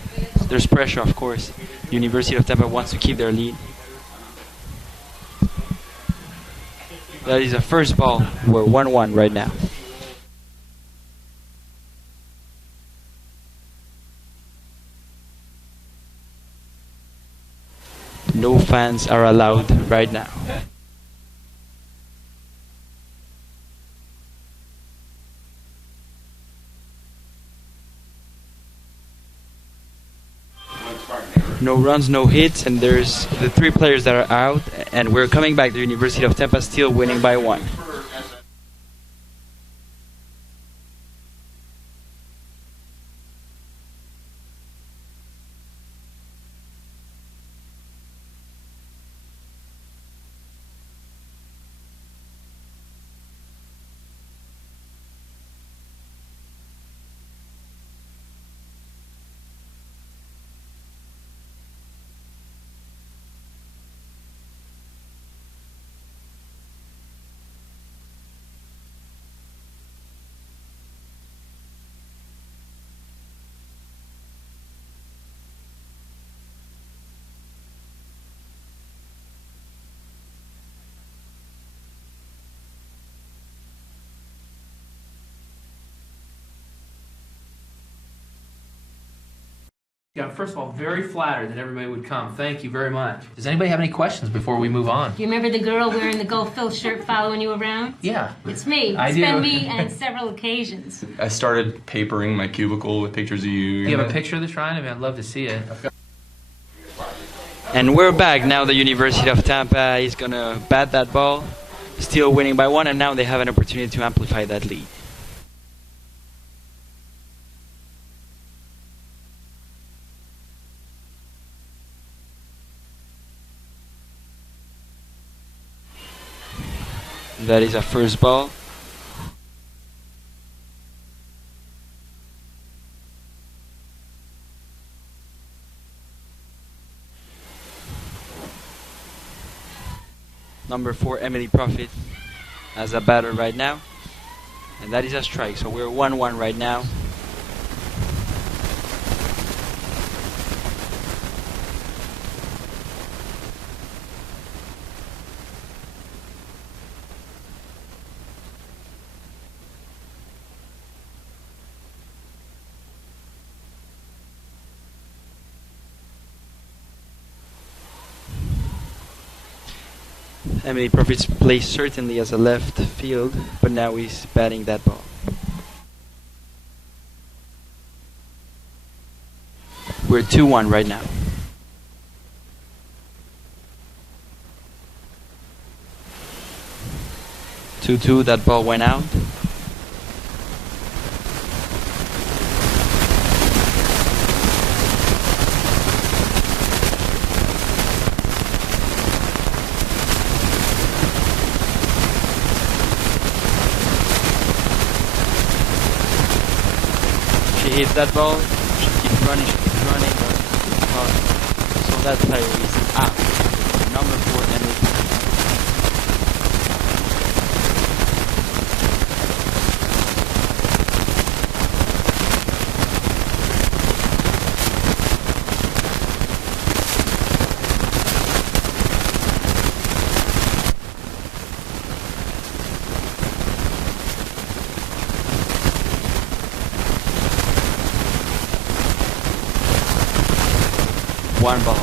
There's pressure, of course. University of Tampa wants to keep their lead. That is a first ball. We're 1-1 right now. No fans are allowed right now. No runs, no hits, and there's the 3 players that are out, and we're coming back. The University of Tampa still winning by 1. Yeah, first of all, very flattered that everybody would come. Thank you very much. Does anybody have any questions before we move on? Do you remember the girl wearing the Go Phil shirt following you around? Yeah. It's me. I It's do. been me on several occasions. I started papering my cubicle with pictures of you. Do you have a picture of the shrine? I mean, I'd love to see it. And we're back now. The University of Tampa is going to bat that ball. Still winning by 1, and now they have an opportunity to amplify that lead. That is a first ball. Number 4, Emily Profit, as a batter right now. And that is a strike, so we're 1-1 right now. Emily Profits plays certainly as a left field, but now he's batting that ball. We're 2-1 right now. Two, that ball went out. She hits that ball, she keeps running, so that player is out. Number 4, Emily. One ball.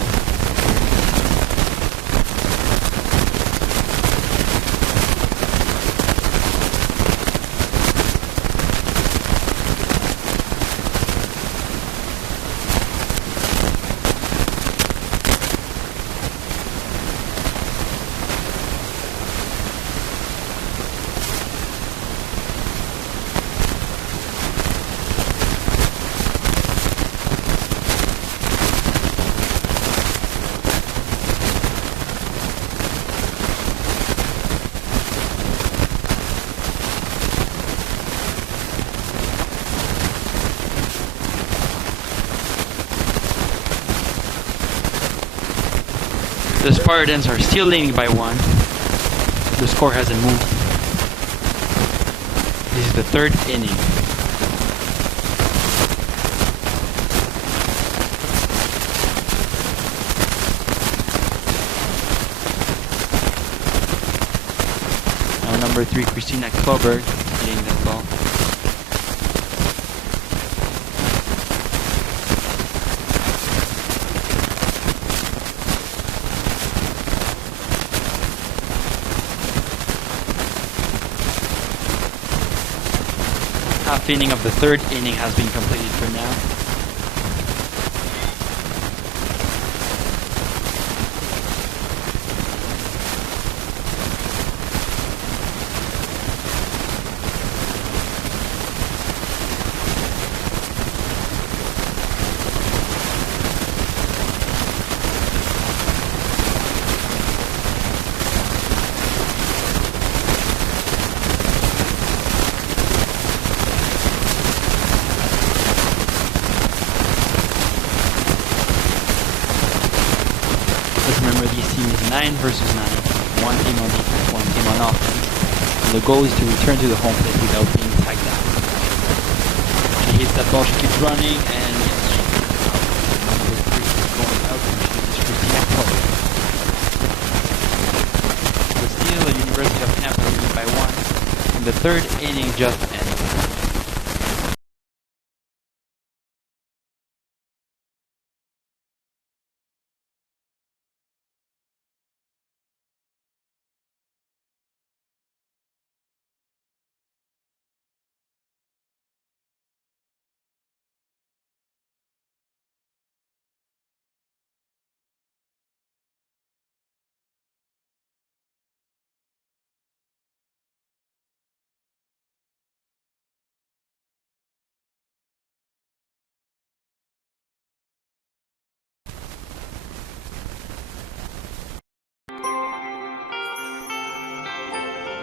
The Spartans are still leading by 1. The score hasn't moved. This is the 3rd inning. Now number 3, Christina Kloberg, hitting that ball. Half inning of the 3rd inning has been completed for now. Remember, this team is 9 versus 9. One team on defense, one team on offense. And the goal is to return to the home plate without being tagged out. She hits that ball, she keeps running, and yes, number 3 is going out, and she is Christina Kloberg. But still, the University of Tampa leading by 1. And the 3rd inning just ended.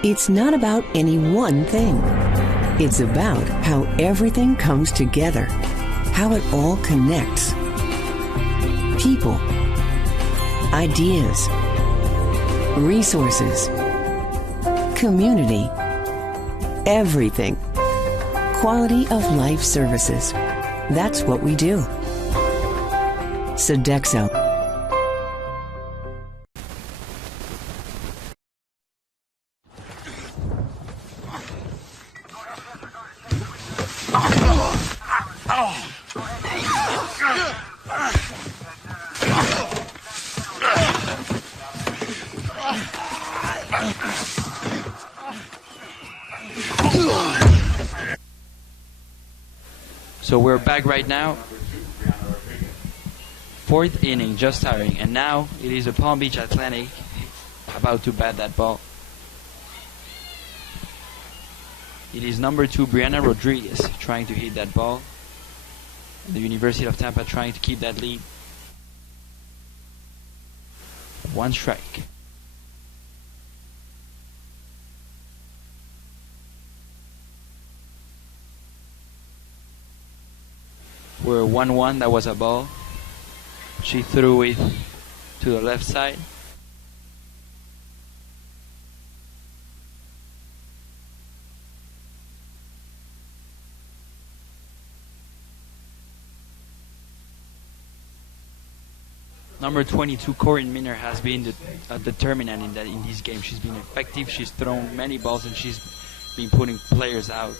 It's not about any one thing. It's about how everything comes together, how it all connects. People, ideas, resources, community, everything. Quality of life services. That's what we do. Sodexo. So we're back right now. Fourth inning, just starting, and now it is a Palm Beach Atlantic about to bat that ball. It is number 2 Brianna Rodriguez trying to hit that ball. The University of Tampa trying to keep that lead. 1 strike. We're 1-1, that was a ball. She threw it to the left side. Number 22, Corinne Miner, has been a determinant in this game. She's been effective, she's thrown many balls, and she's been putting players out.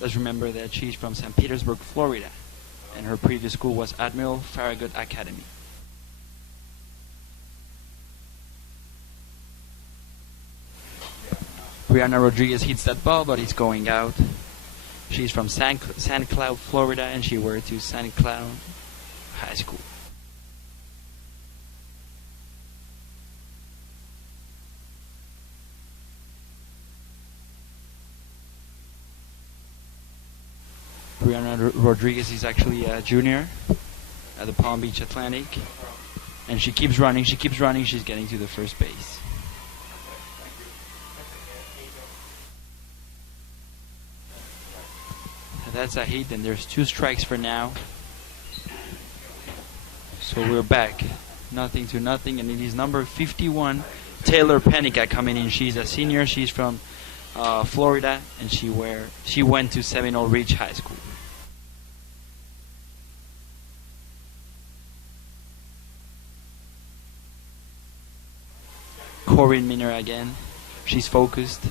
Let's remember that she's from St. Petersburg, Florida, and her previous school was Admiral Farragut Academy. Brianna Rodriguez hits that ball, but it's going out. She's from San Cloud, Florida, and she went to San Cloud High School. Brianna Rodriguez is actually a junior at the Palm Beach Atlantic, and she keeps running, she's getting to the first base. That's a hit, and there's 2 strikes for now. So we're back, 0-0, and it is number 51, Taylor Penica, coming in. She's a senior, she's from Florida, and she went to Seminole Ridge High School. Corinne Miner again. She's focused.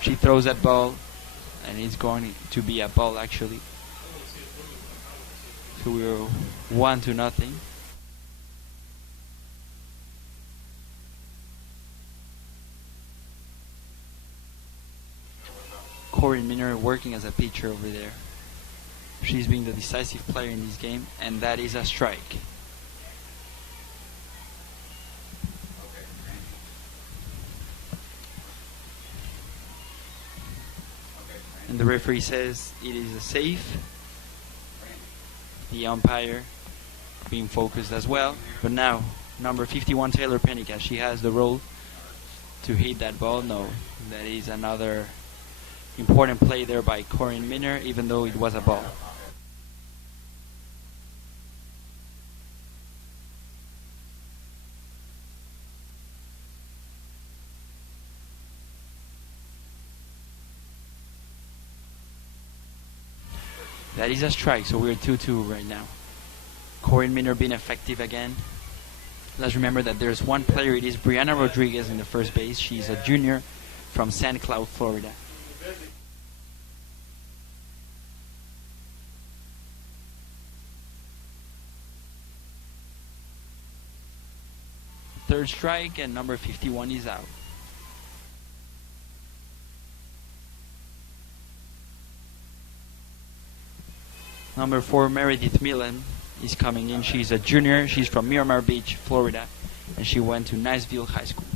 She throws that ball, and it's going to be a ball actually. So we're 1-0. Corinne Miner working as a pitcher over there. She's being the decisive player in this game, and that is a strike. And the referee says it is a safe. The umpire being focused as well. But now, number 51, Taylor Penica, she has the role to hit that ball. No, that is another important play there by Corinne Miner, even though it was a ball. That is a strike, so we're 2-2 right now. Corinne Miner being effective again. Let's remember that there's one player, it is Brianna Rodriguez in the first base. She's a junior from St. Cloud, Florida. Third strike, and number 51 is out. Number 4, Meredith Millen, is coming in. She's a junior. She's from Miramar Beach, Florida, and she went to Niceville High School.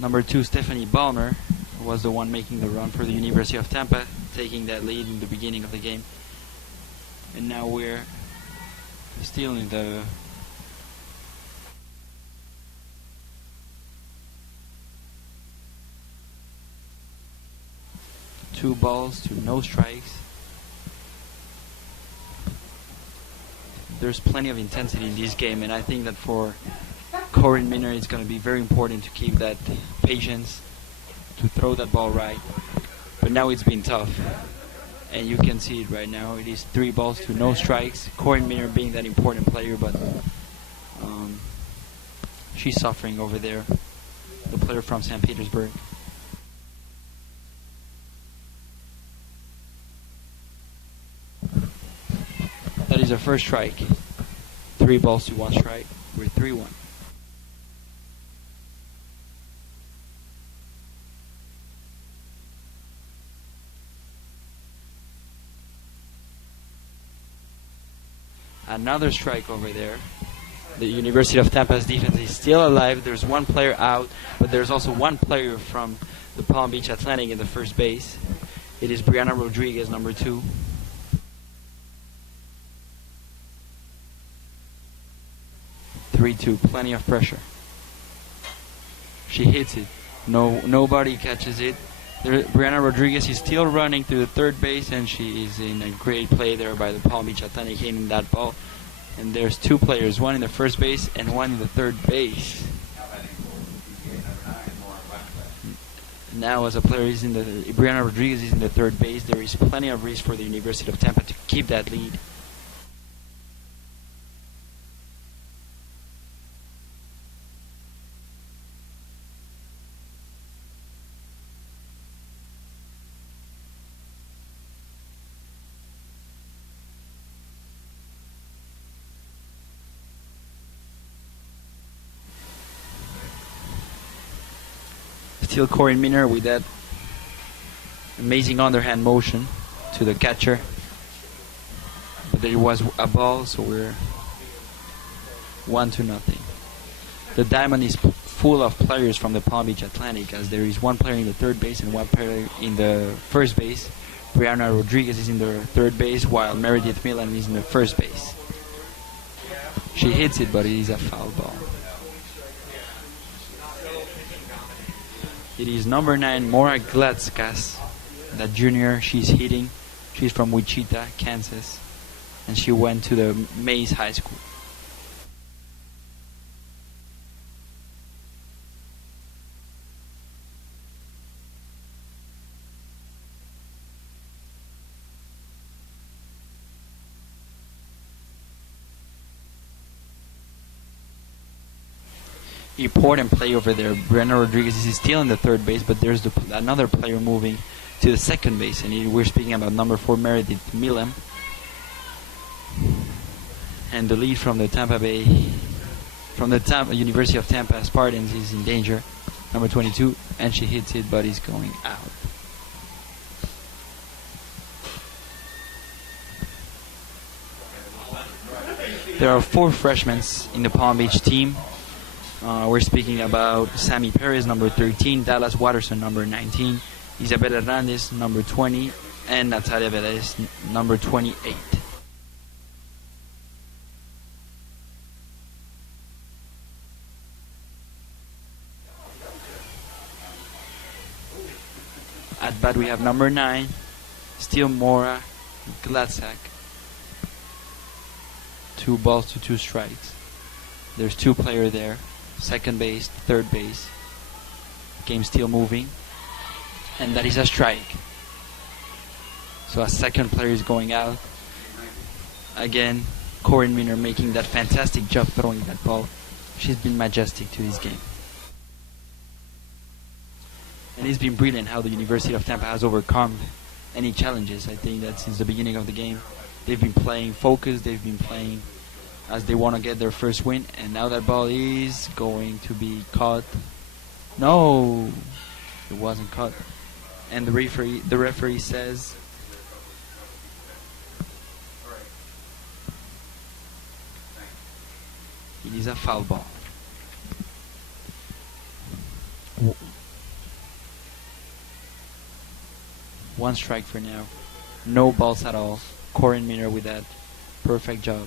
Number 2, Stephanie Ballmer, was the one making the run for the University of Tampa, taking that lead in the beginning of the game. And now we're still in the two balls to no strikes. There's plenty of intensity in this game, and I think that for Corinne Minner it's going to be very important to keep that patience, to throw that ball right. But now it's been tough, and you can see it right now. It is 3 balls to no strikes. Corinne Minner being that important player, but she's suffering over there, the player from St. Petersburg. That is a first strike. 3 balls to 1 strike. We're 3-1. Another strike over there. The University of Tampa's defense is still alive. There's 1 player out, but there's also 1 player from the Palm Beach Atlantic in the first base. It is Brianna Rodriguez, number 2. 3-2, plenty of pressure. She hits it. Nobody catches it. Brianna Rodriguez is still running to the third base, and she is in a great play there by the Palm Beach Atlantic hitting that ball. And there's 2 players, 1 in the first base and 1 in the third base. Now as a player is Brianna Rodriguez is in the third base, there is plenty of risk for the University of Tampa to keep that lead. Still Corinne Minner with that amazing underhand motion to the catcher. But there was a ball, so we're 1-0. The diamond is full of players from the Palm Beach Atlantic, as there is 1 player in the third base and 1 player in the first base. Brianna Rodriguez is in the third base, while Meredith Milan is in the first base. She hits it, but it is a foul ball. It is number 9, Mora Gladskas, that junior she's hitting. She's from Wichita, Kansas, and she went to the Mays High School. Important play over there. Brianna Rodriguez is still in the third base, but there's another player moving to the second base, and we're speaking about number 4, Meredith Milam. And the lead from the University of Tampa Spartans is in danger. Number 22, and she hits it, but it's going out. There are 4 freshmen in the Palm Beach team. We're speaking about Sammy Perez, number 13, Dallas Watterson, number 19, Isabel Hernandez, number 20, and Natalia Velez, number 28. At bat we have number 9, still Mora Gladsack. 2 balls to 2 strikes. There's 2 players there. Second base, third base. Game still moving. And that is a strike. So a second player is going out. Again, Corinne Minner making that fantastic job throwing that ball. She's been majestic to this game. And it's been brilliant how the University of Tampa has overcome any challenges. I think that since the beginning of the game, they've been playing focused, they've been playing as they want to get their first win, and now that ball is going to be caught. No, it wasn't caught. And the referee says it is a foul ball. One strike for now. No balls at all. Corin Miner with that perfect job.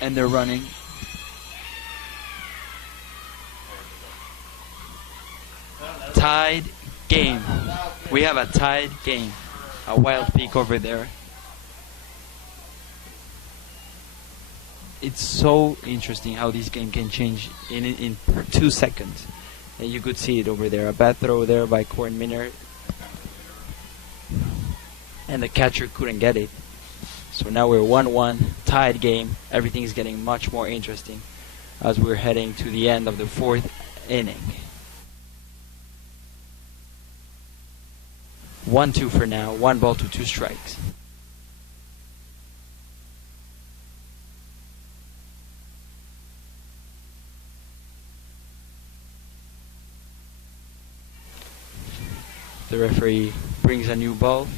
And they're running. Tied game. We have a tied game. A wild peak over there. It's so interesting how this game can change in 2 seconds. And you could see it over there. A bad throw there by Corin Miner. And the catcher couldn't get it. So now we're 1-1, tied game. Everything is getting much more interesting as we're heading to the end of the 4th inning. 1-2 for now. 1 ball to 2 strikes. The referee brings a new ball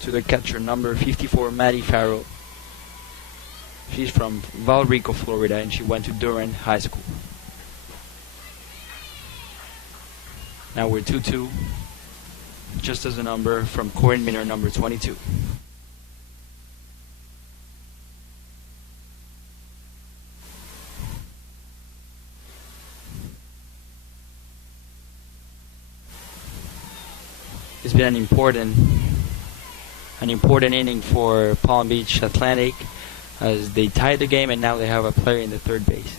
to the catcher, number 54, Maddie Farrell. She's from Valrico, Florida, and she went to Durham High School. Now we're 2-2, just as a number from Corin Miner, number 22. It's been an important inning for Palm Beach Atlantic as they tied the game and now they have a player in the third base.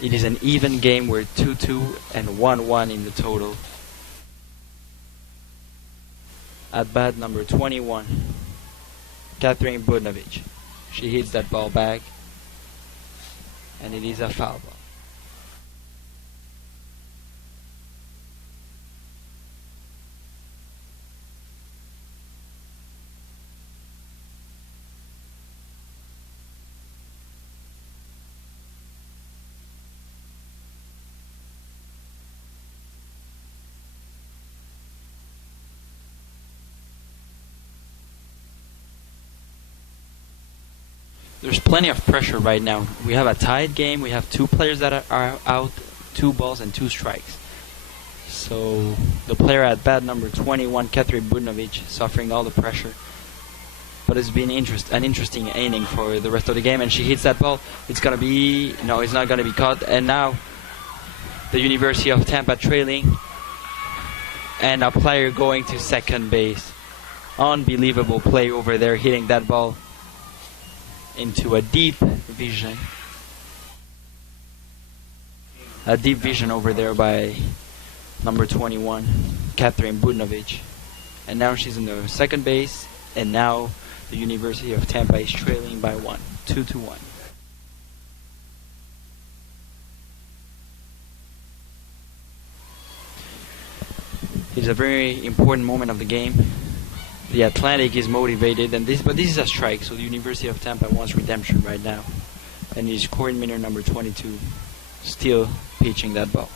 It is an even game. We're 2-2 and 1-1 in the total. At bat number 21, Catherine Budnovich. She hits that ball back. And it is a foul ball. There's plenty of pressure right now. We have a tied game. We have 2 players that are out, 2 balls and 2 strikes. So the player at bat number 21, Catherine Budnovich, suffering all the pressure. But it's been an interesting inning for the rest of the game. And she hits that ball. It's going to be... No, it's not going to be caught. And now the University of Tampa trailing. And a player going to second base. Unbelievable play over there, hitting that ball into a deep vision. A deep vision over there by number 21, Catherine Budnovich. And now she's in the second base, and now the University of Tampa is trailing by 1, 2-1. It's a very important moment of the game. The Atlantic is motivated, and this is a strike, so the University of Tampa wants redemption right now. And it's Corin Miner, number 22, still pitching that ball.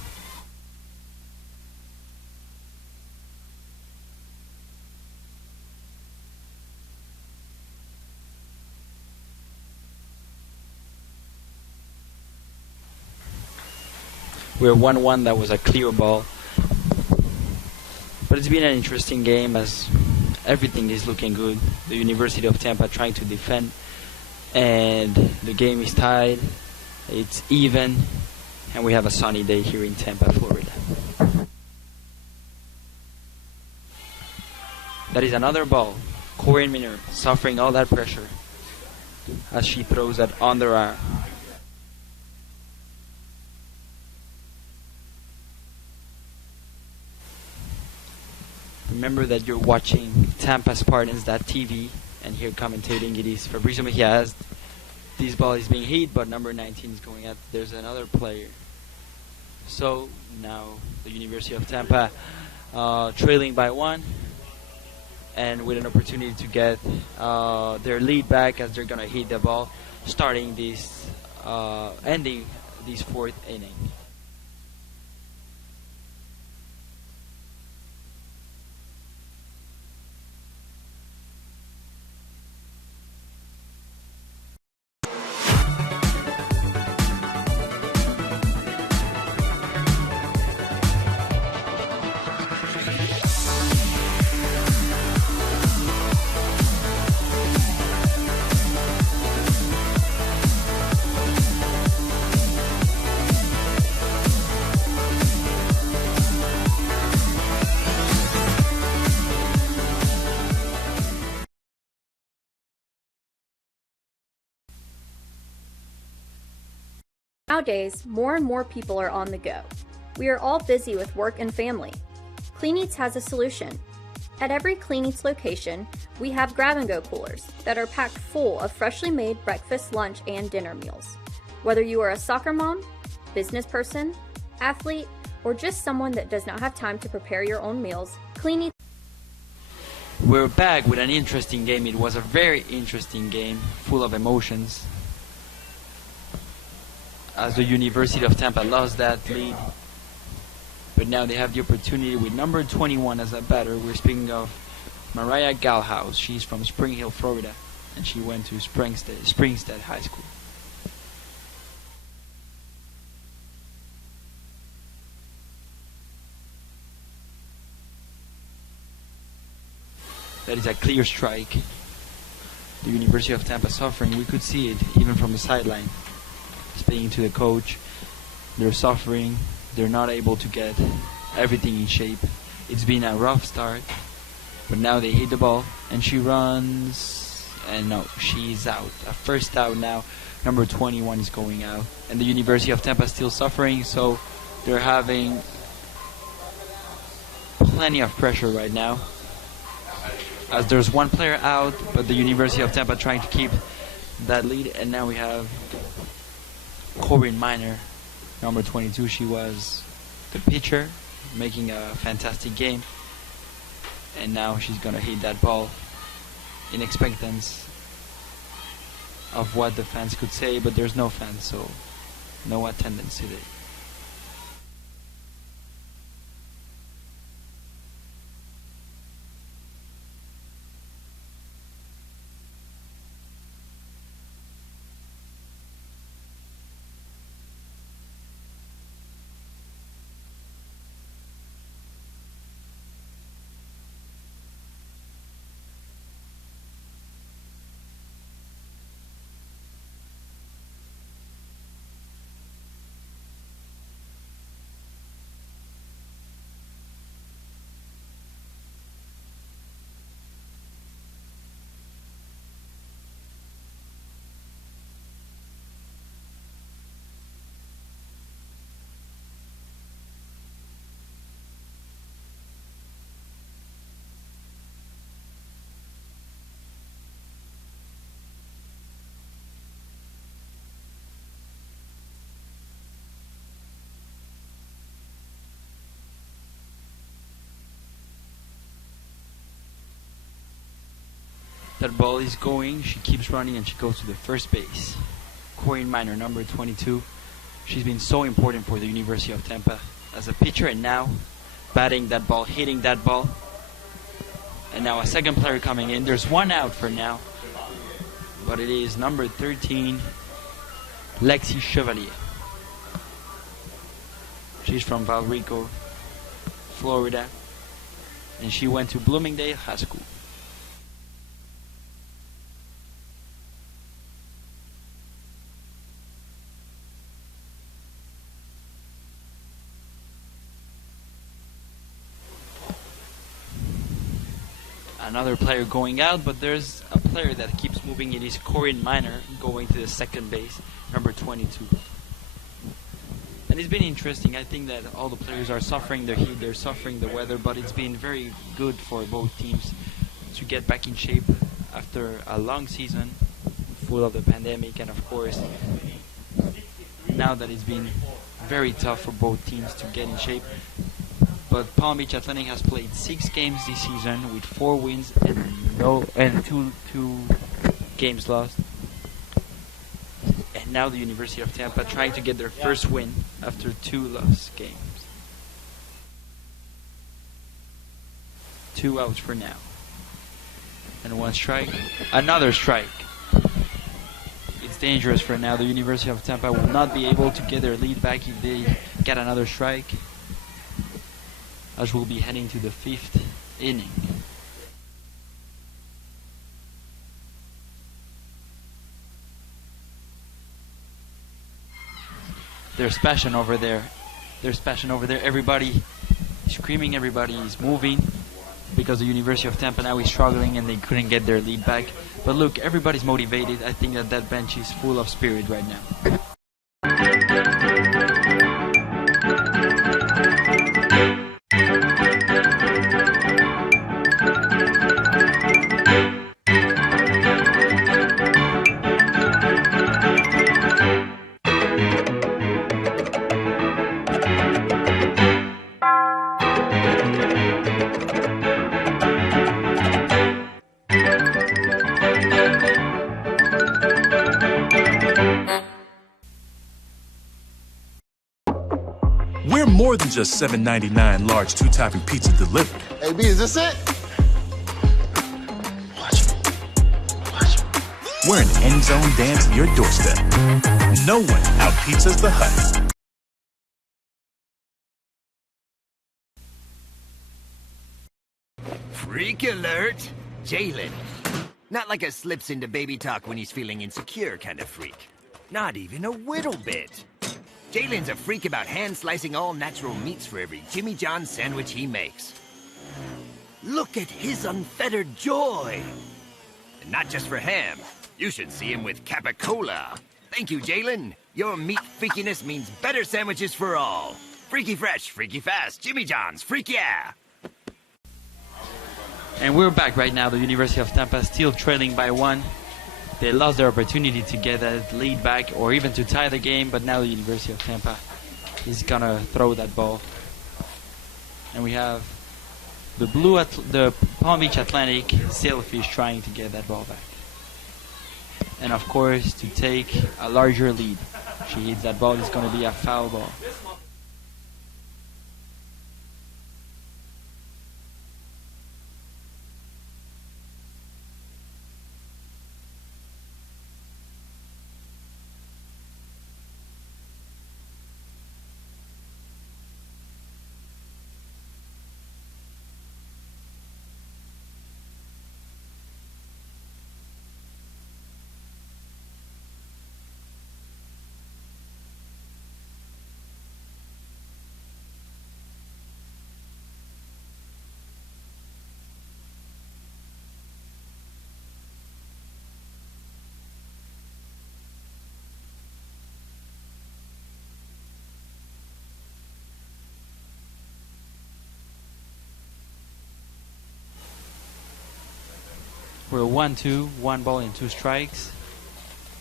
We're 1-1, that was a clear ball. But it's been an interesting game as everything is looking good. The University of Tampa trying to defend, and the game is tied. It's even, and we have a sunny day here in Tampa, Florida. That is another ball. Corin Miner suffering all that pressure as she throws that underarm. Remember that you're watching Tampa Spartans.tv, and here commentating it is Fabrizio Mejias. This ball is being hit, but number 19 is going out. There's another player. So now the University of Tampa trailing by 1, and with an opportunity to get their lead back as they're gonna hit the ball, starting this, ending this 4th inning. Nowadays, more and more people are on the go. We are all busy with work and family. Clean Eats has a solution. At every Clean Eats location, we have grab-and-go coolers that are packed full of freshly made breakfast, lunch, and dinner meals. Whether you are a soccer mom, business person, athlete, or just someone that does not have time to prepare your own meals, Clean Eats. We're back with an interesting game. It was a very interesting game, full of emotions. As the University of Tampa lost that lead. But now they have the opportunity with number 21 as a batter. We're speaking of Mariah Galhouse. She's from Spring Hill, Florida, and she went to Springstead High School. That is a clear strike. The University of Tampa suffering. We could see it even from the sideline. Speaking to the coach, they're suffering. They're not able to get everything in shape. It's been a rough start, but now they hit the ball and she runs, and no, she's out. A first out now. Number 21 is going out, and the University of Tampa is still suffering, so they're having plenty of pressure right now. As there's one player out, but the University of Tampa trying to keep that lead, and now we have Corinne Miner, number 22. She was the pitcher, making a fantastic game, and now she's gonna hit that ball in expectance of what the fans could say, but there's no fans, so no attendance today. That ball is going, she keeps running, and she goes to the first base. Corinne Miner, number 22. She's been so important for the University of Tampa as a pitcher, and now batting that ball, hitting that ball. And now a second player coming in. There's one out for now, but it is number 13, Lexi Chevalier. She's from Valrico, Florida, and she went to Bloomingdale High School. Another player going out, but there's a player that keeps moving. It is Corinne Miner going to the second base, number 22. And it's been interesting. I think that all the players are suffering the heat, they're suffering the weather, but it's been very good for both teams to get back in shape after a long season full of the pandemic, and of course now that it's been very tough for both teams to get in shape. But Palm Beach Athletic has played 6 games this season with 4 wins and two games lost. And now the University of Tampa trying to get their first win after 2 lost games. 2 outs for now. And 1 strike. Another strike. It's dangerous for now. The University of Tampa will not be able to get their lead back if they get another strike, as we'll be heading to the 5th inning. There's passion over there. There's passion over there. Everybody is screaming, everybody is moving, because the University of Tampa now is struggling and they couldn't get their lead back. But look, everybody's motivated. I think that bench is full of spirit right now. more than just $7.99 large 2-topping pizza delivered. Hey, B, is this it? We're an end zone dance at your doorstep. No one out-pizzas the Hut. Freak alert! Jalen. Not like a slips into baby talk when he's feeling insecure kind of freak. Not even a whittle bit. Jalen's a freak about hand-slicing all natural meats for every Jimmy John's sandwich he makes. Look at his unfettered joy! And not just for ham. You should see him with Capicola. Thank you, Jalen. Your meat freakiness means better sandwiches for all. Freaky fresh, freaky fast, Jimmy John's, freak yeah! And we're back right now. The University of Tampa still trailing by 1. They lost their opportunity to get that lead back or even to tie the game, but now the University of Tampa is gonna throw that ball. And we have the Palm Beach Atlantic Sailfish trying to get that ball back. And of course, to take a larger lead. She hits that ball, it's gonna be a foul ball. We're 1-2, 1 ball and 2 strikes.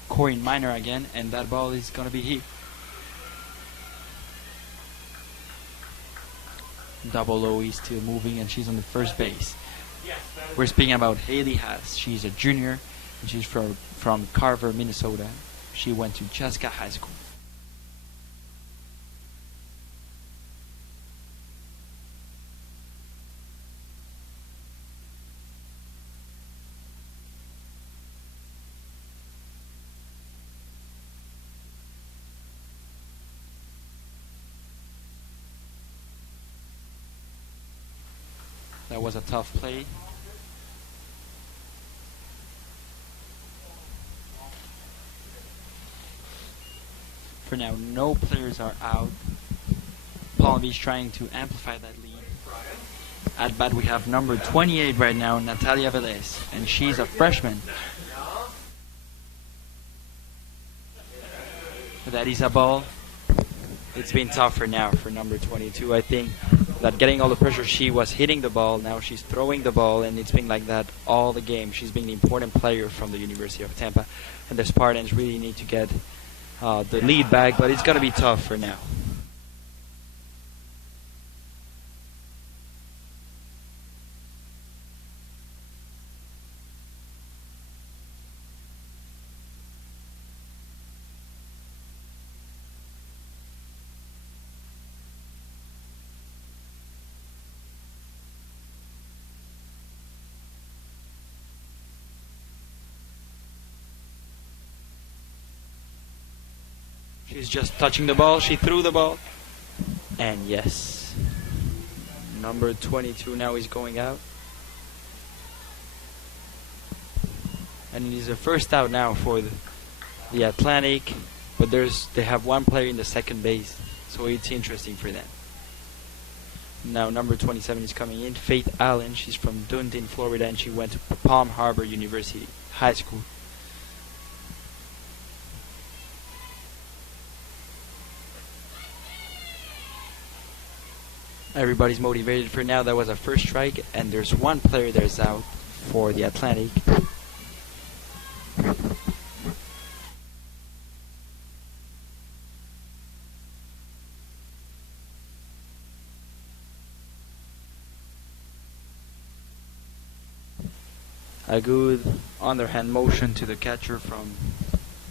Corinne Miner again, and that ball is gonna be hit. Double O is still moving, and she's on the first base. We're speaking about Haley Haas. She's a junior, and she's from Carver, Minnesota. She went to Chaska High School. That was a tough play. For now, no players are out. Palm Beach trying to amplify that lead. At bat, we have number 28 right now, Natalia Velez, and she's a freshman. That is a ball. It's been tougher now for number 22. I think that getting all the pressure, she was hitting the ball, now she's throwing the ball, and it's been like that all the game. She's been the important player from the University of Tampa, and the Spartans really need to get the lead back, but it's going to be tough for now. She's just touching the ball. She threw the ball. And yes, number 22 now is going out. And it is a first out now for the Atlantic. But they have one player in the second base. So it's interesting for them. Now number 27 is coming in. Faith Allen. She's from Dunedin, Florida. And she went to Palm Harbor University High School. Everybody's motivated for now. That was a first strike, and there's one player that's out for the Atlantic. A good underhand motion to the catcher from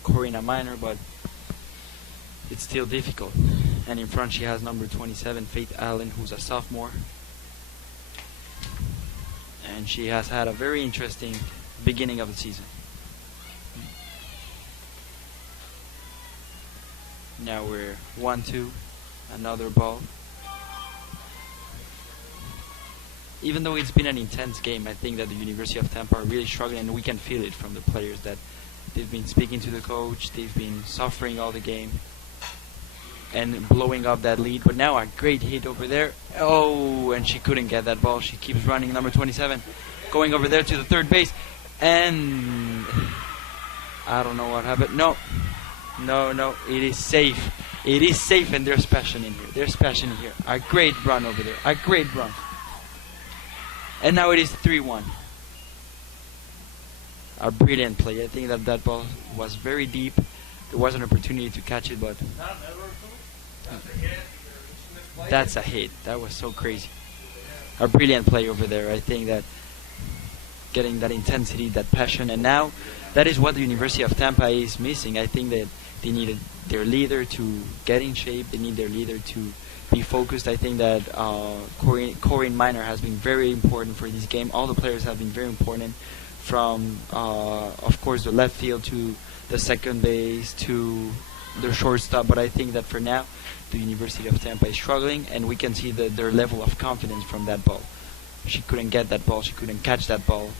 Corina Miner, but it's still difficult. And in front she has number 27, Faith Allen, who's a sophomore. And she has had a very interesting beginning of the season. Now we're 1-2, another ball. Even though it's been an intense game, I think that the University of Tampa are really struggling, and we can feel it from the players that they've been speaking to the coach, they've been suffering all the game and blowing up that lead. But now a great hit over there. Oh, and she couldn't get that ball. She keeps running, number 27, going over there to the third base, and I don't know what happened. No, it is safe. It is safe, and there's passion in here. There's passion in here. A great run over there. A great run. And now it is 3-1. A brilliant play. I think that ball was very deep. There was an opportunity to catch it, but that's a hit. That was so crazy. A brilliant play over there. I think that getting that intensity, that passion, and now that is what the University of Tampa is missing. I think that they needed their leader to get in shape. They need their leader to be focused. I think that Corinne Miner has been very important for this game. All the players have been very important, from of course the left field to the second base to the shortstop. But I think that for now the University of Tampa is struggling, and we can see their level of confidence from that ball. She couldn't get that ball, she couldn't catch that ball,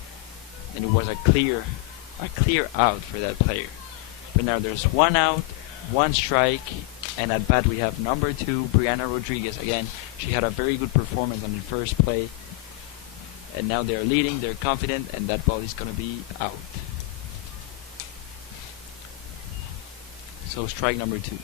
and it was a clear out for that player. But now there's 1 out, 1 strike, and at bat we have number 2, Brianna Rodriguez. Again, she had a very good performance on the first play, and now they're leading, they're confident, and that ball is going to be out. So strike number 2.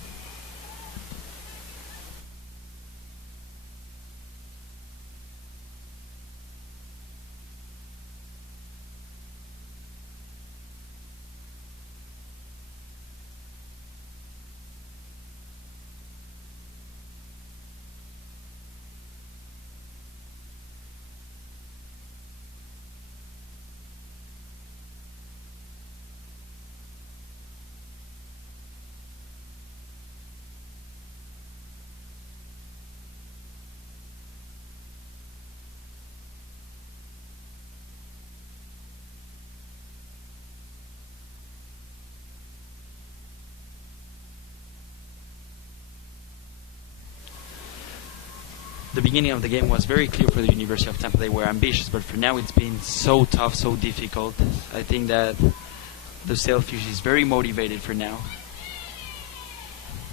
The beginning of the game was very clear for the University of Tampa. They were ambitious, but for now it's been so tough, so difficult. I think that the Sailfish is very motivated for now.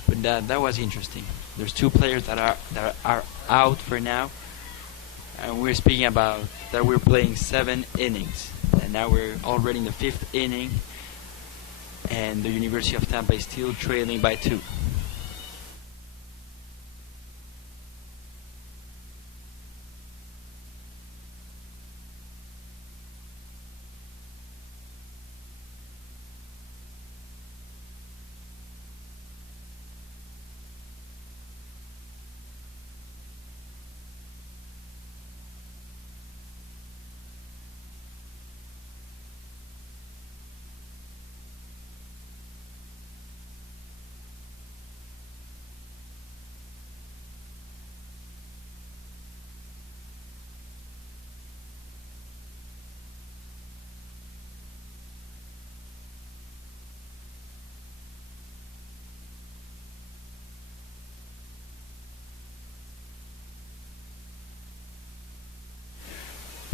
But that was interesting. There's 2 players that are out for now, and we're speaking about that we're playing 7 innings, and now we're already in the 5th inning, and the University of Tampa is still trailing by 2.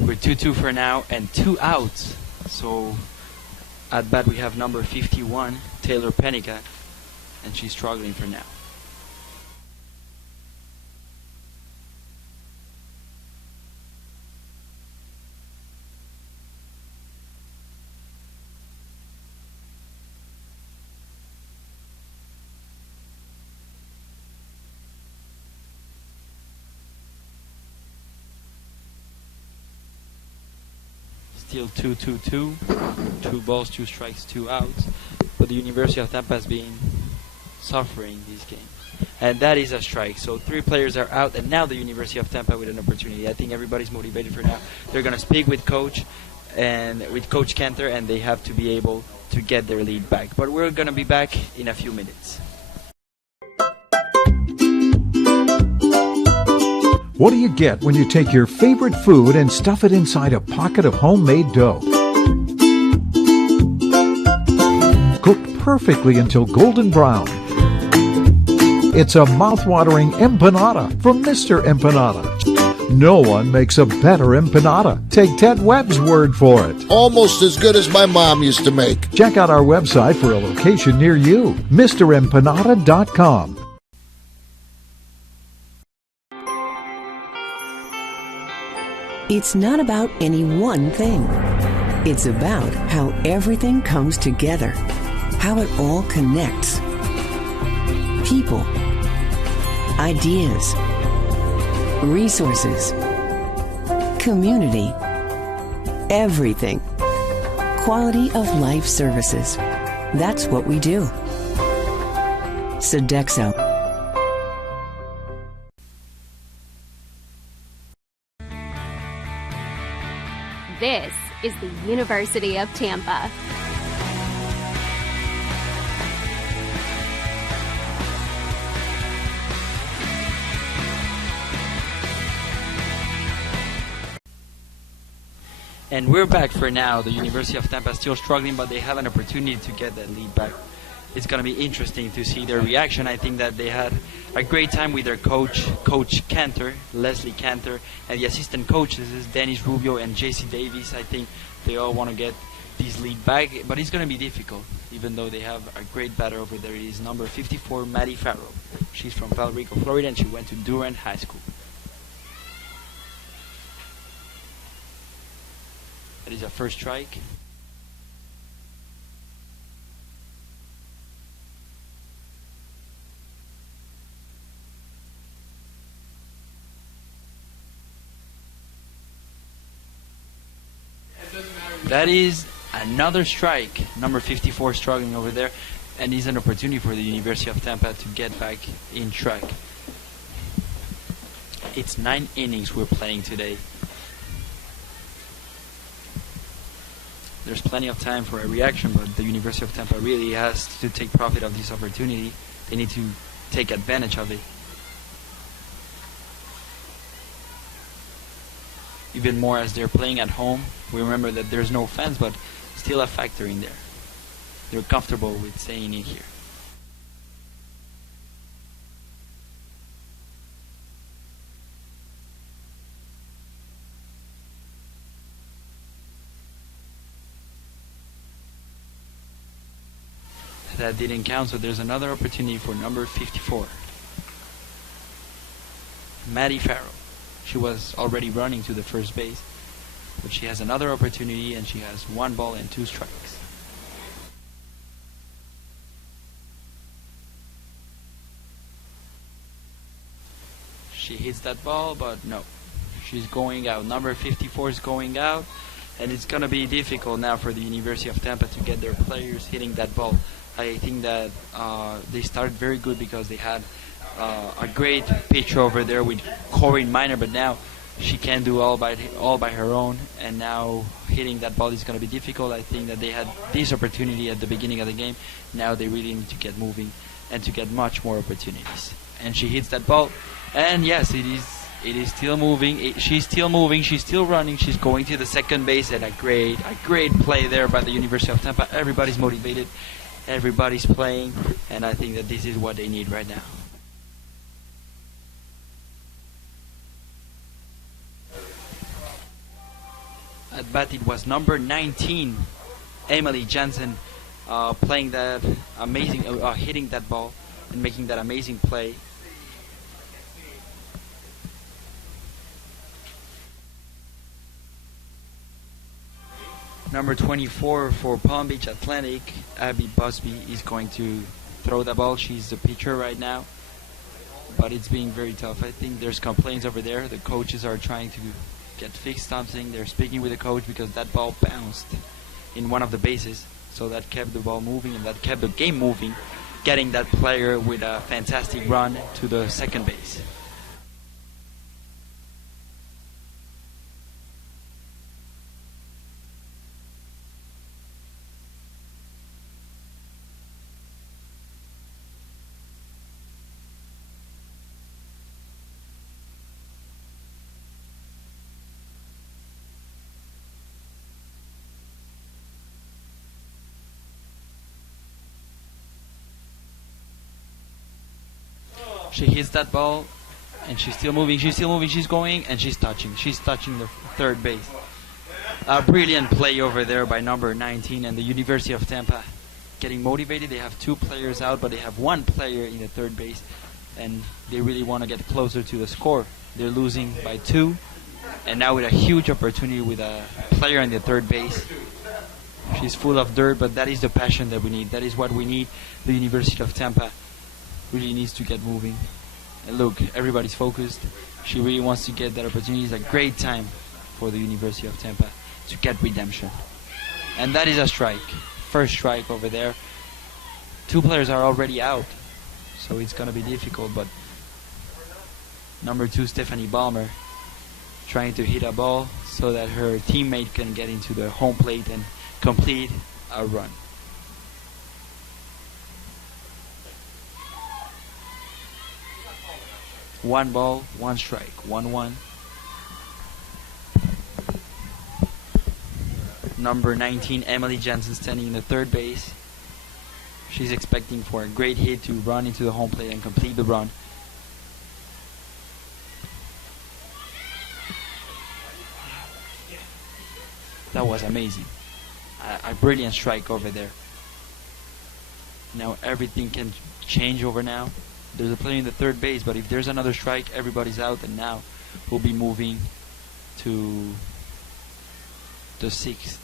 We're 2-2 for now, and 2 outs. So at bat we have number 51, Taylor Pennica, and she's struggling for now. Still 2-2-2, 2 balls, 2 strikes, 2 outs. But the University of Tampa has been suffering these games. And that is a strike. So 3 players are out, and now the University of Tampa with an opportunity. I think everybody's motivated for now. They're going to speak with Coach Cantor, and they have to be able to get their lead back. But we're going to be back in a few minutes. What do you get when you take your favorite food and stuff it inside a pocket of homemade dough? Cooked perfectly until golden brown. It's a mouth-watering empanada from Mr. Empanada. No one makes a better empanada. Take Ted Webb's word for it. Almost as good as my mom used to make. Check out our website for a location near you, MrEmpanada.com. It's not about any one thing. It's about how everything comes together, how it all connects. People, ideas, resources, community, everything. Quality of life services. That's what we do. Sodexo. This is the University of Tampa. And we're back for now. The University of Tampa is still struggling, but they have an opportunity to get that lead back. It's going to be interesting to see their reaction. I think that they had a great time with their coach, Coach Cantor, Leslie Cantor, and the assistant coaches is Dennis Rubio and JC Davies. I think they all want to get this lead back, but it's going to be difficult, even though they have a great batter over there. It is number 54, Maddie Farrell. She's from Val Rico, Florida, and she went to Durant High School. That is a first strike. That is another strike. Number 54 struggling over there, and is an opportunity for the University of Tampa to get back in track. It's 9 innings we're playing today. There's plenty of time for a reaction, but the University of Tampa really has to take profit of this opportunity. They need to take advantage of it. Even more as they're playing at home. We remember that there's no fans, but still a factor in there. They're comfortable with staying in here. That didn't count, so there's another opportunity for number 54. Maddie Farrell. She was already running to the first base, but she has another opportunity and she has 1 ball and 2 strikes. She hits that ball, but no. She's going out. Number 54 is going out, and it's going to be difficult now for the University of Tampa to get their players hitting that ball. I think that they started very good because they had a great pitcher over there with Corinne Miner, but now she can't do all by her own, and now hitting that ball is going to be difficult. I think that they had this opportunity at the beginning of the game. Now they really need to get moving and to get much more opportunities. And she hits that ball, and yes, it is still moving. She's still moving. She's still running. She's going to the second base, and a great play there by the University of Tampa. Everybody's motivated. Everybody's playing, and I think that this is what they need right now. At bat it was number 19, Emily Jansen, playing that amazing, hitting that ball and making that amazing play. Number 24 for Palm Beach Atlantic, Abby Busby, is going to throw the ball. She's the pitcher right now, but it's being very tough. I think there's complaints over there. The coaches are trying to get fixed something. They're speaking with the coach because that ball bounced in one of the bases, so that kept the ball moving and that kept the game moving, getting that player with a fantastic run to the second base. She hits that ball, and she's still moving, she's going, and she's touching the third base. A brilliant play over there by number 19 and the University of Tampa. Getting motivated, they have 2 players out, but they have 1 player in the third base, and they really want to get closer to the score. They're losing by 2, and now with a huge opportunity with a player in the third base. She's full of dirt, but that is the passion that we need. That is what we need. The University of Tampa really needs to get moving. And look, everybody's focused. She really wants to get that opportunity. It's a great time for the University of Tampa to get redemption. And that is a strike. First strike over there. 2 players are already out, so it's going to be difficult, but number 2, Stephanie Ballmer, trying to hit a ball so that her teammate can get into the home plate and complete a run. One ball, 1 strike, 1-1. Number 19, Emily Jensen, standing in the third base. She's expecting for a great hit to run into the home plate and complete the run. That was amazing. A brilliant strike over there. Now everything can change over now. There's a player in the third base, but if there's another strike, everybody's out, and now we'll be moving to the 6th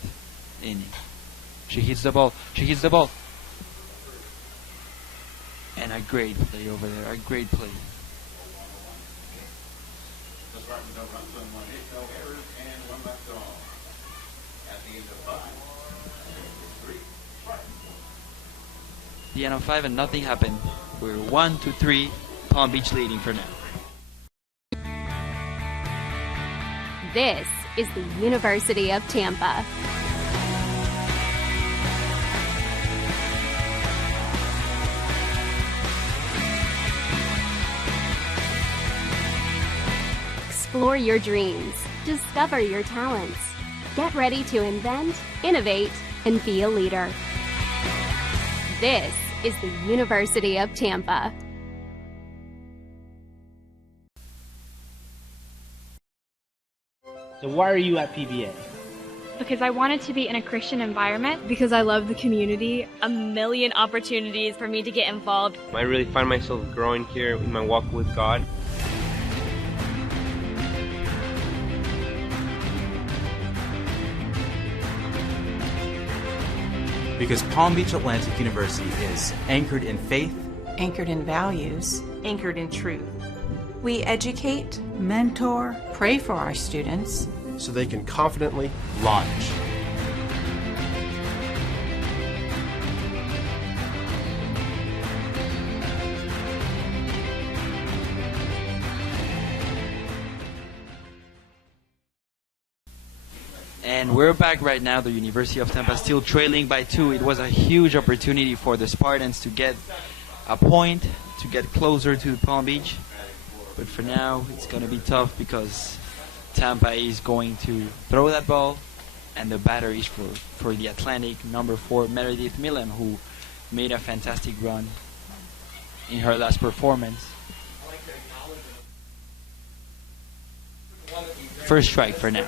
inning. She hits the ball. And a great play over there. A great play. The Spartans no runs on 1 hit, no errors, and 1 left on. At the end of 5, 3 Spartans. The end of 5 and nothing happened. We're 1-3, Palm Beach leading for now. This is the University of Tampa. Explore your dreams. Discover your talents. Get ready to invent, innovate, and be a leader. This is the University of Tampa. So why are you at PBA? Because I wanted to be in a Christian environment. Because I love the community. A million opportunities for me to get involved. I really find myself growing here in my walk with God. Because Palm Beach Atlantic University is anchored in faith, Anchored in values. Anchored in truth. We educate, mentor, pray for our students. So they can confidently launch. And we're back right now. The University of Tampa still trailing by 2. It was a huge opportunity for the Spartans to get a point, to get closer to Palm Beach. But for now, it's going to be tough because Tampa is going to throw that ball, and the batter is for the Atlantic, number 4, Meredith Millen, who made a fantastic run in her last performance. First strike for now.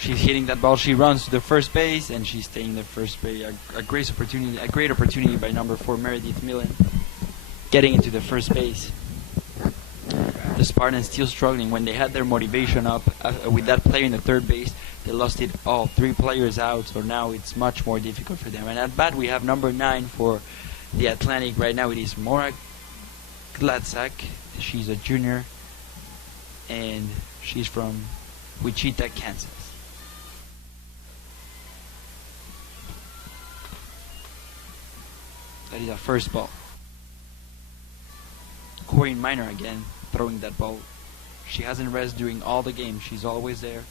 She's hitting that ball. She runs to the first base, and she's staying the first base. A great opportunity by number 4, Meredith Millen, getting into the first base. The Spartans still struggling. When they had their motivation up with that player in the third base, they lost it all. 3 players out, so now it's much more difficult for them. And at bat, we have number 9 for the Atlantic. Right now, it is Mora Gladsack. She's a junior, and she's from Wichita, Kansas. That is a first ball. Corinne Miner again throwing that ball. She hasn't rested during all the game. She's always there.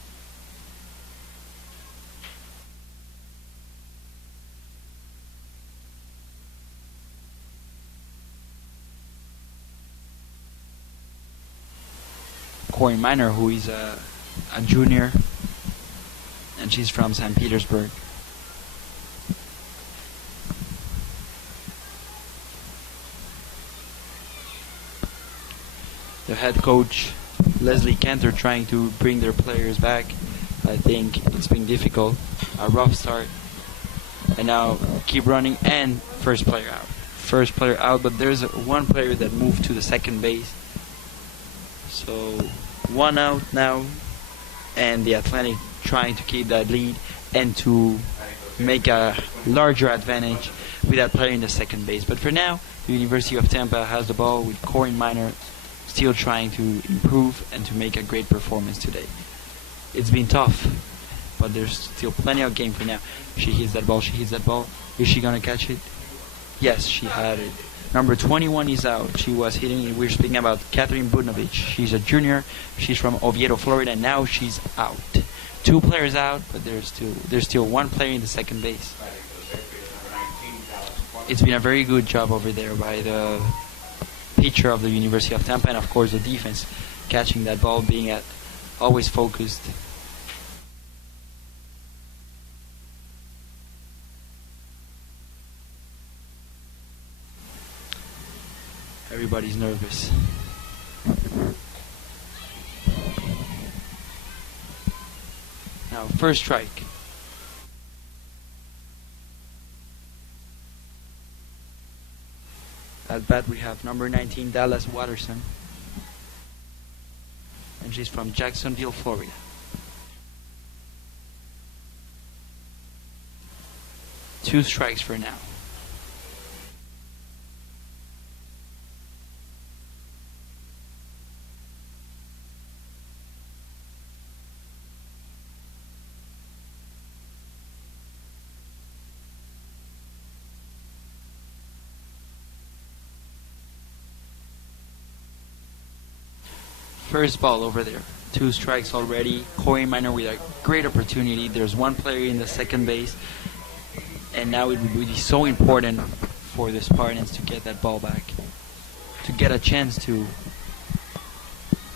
Corinne Miner, who is a junior, and she's from St. Petersburg. The head coach, Leslie Cantor, trying to bring their players back. I think it's been difficult. A rough start. And now keep running, and first player out. First player out, but there's one player that moved to the second base. So one out now, and the Atlantic trying to keep that lead and to make a larger advantage with that player in the second base. But for now, the University of Tampa has the ball with Corinne Miner still trying to improve and to make a great performance today. It's been tough, but there's still plenty of game for now. She hits that ball, she hits that ball. Is she going to catch it? Yes, she had it. Number 21 is out. She was hitting it. We're speaking about Catherine Budnovich. She's a junior. She's from Oviedo, Florida. Now she's out. Two players out, but there's still one player in the second base. It's been a very good job over there by the pitcher of the University of Tampa, and of course the defense catching that ball, being always focused. Everybody's nervous. Now, first strike. At bat we have number 19, Dallas Watterson. And she's from Jacksonville, Florida. Two strikes for now. First ball over there. Two strikes already. Corinne Miner with a great opportunity. There's one player in the second base. And now it would be so important for the Spartans to get that ball back. To get a chance to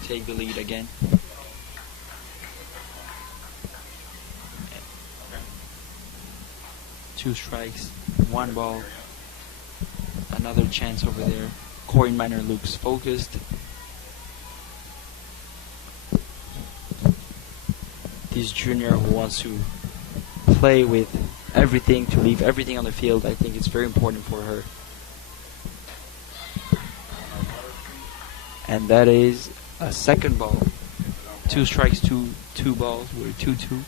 take the lead again. Two strikes. One ball. Another chance over there. Corinne Miner looks focused. This junior who wants to play with everything, to leave everything on the field, I think it's very important for her. And that is a second ball. Two strikes, two balls. We're 2-2.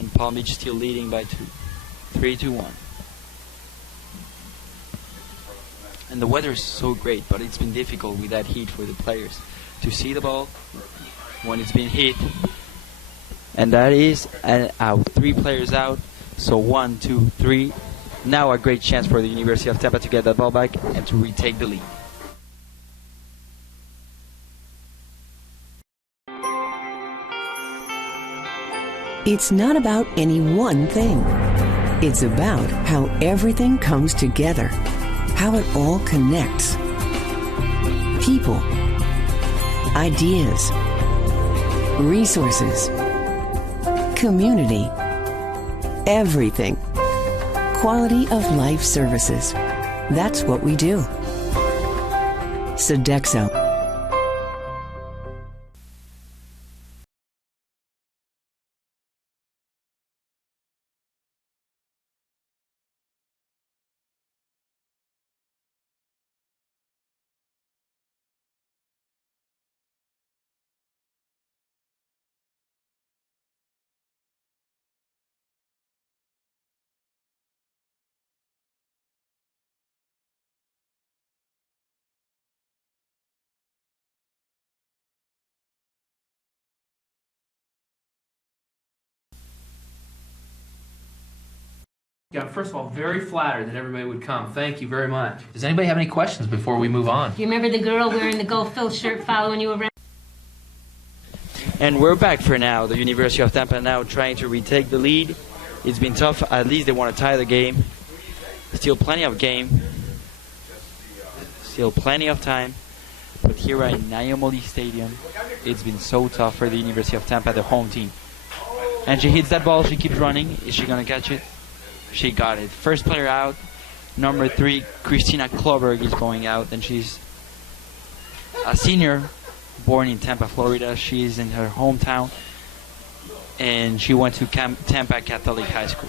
And Palm Beach still leading by 2. 3-1. And the weather is so great, but it's been difficult with that heat for the players to see the ball when it's been hit. And that is an out. 3 players out. So 1, 2, 3. Now a great chance for the University of Tampa to get that ball back and to retake the lead. It's not about any one thing. It's about how everything comes together, how it all connects. People, ideas, resources, community, everything. Quality of life services. That's what we do. Sodexo. Yeah, first of all, very flattered that everybody would come. Thank you very much. Does anybody have any questions before we move on? Do you remember the girl wearing the Go Phil shirt following you around? And we're back for now. The University of Tampa now trying to retake the lead. It's been tough. At least they want to tie the game. Still plenty of game. Still plenty of time. But here at Naimoli Stadium, it's been so tough for the University of Tampa, the home team. And she hits that ball, she keeps running. Is she going to catch it? She got it. First player out. Number 3, Christina Kloberg is going out, and she's a senior born in Tampa, Florida. She's in her hometown, and she went to Tampa Catholic High School.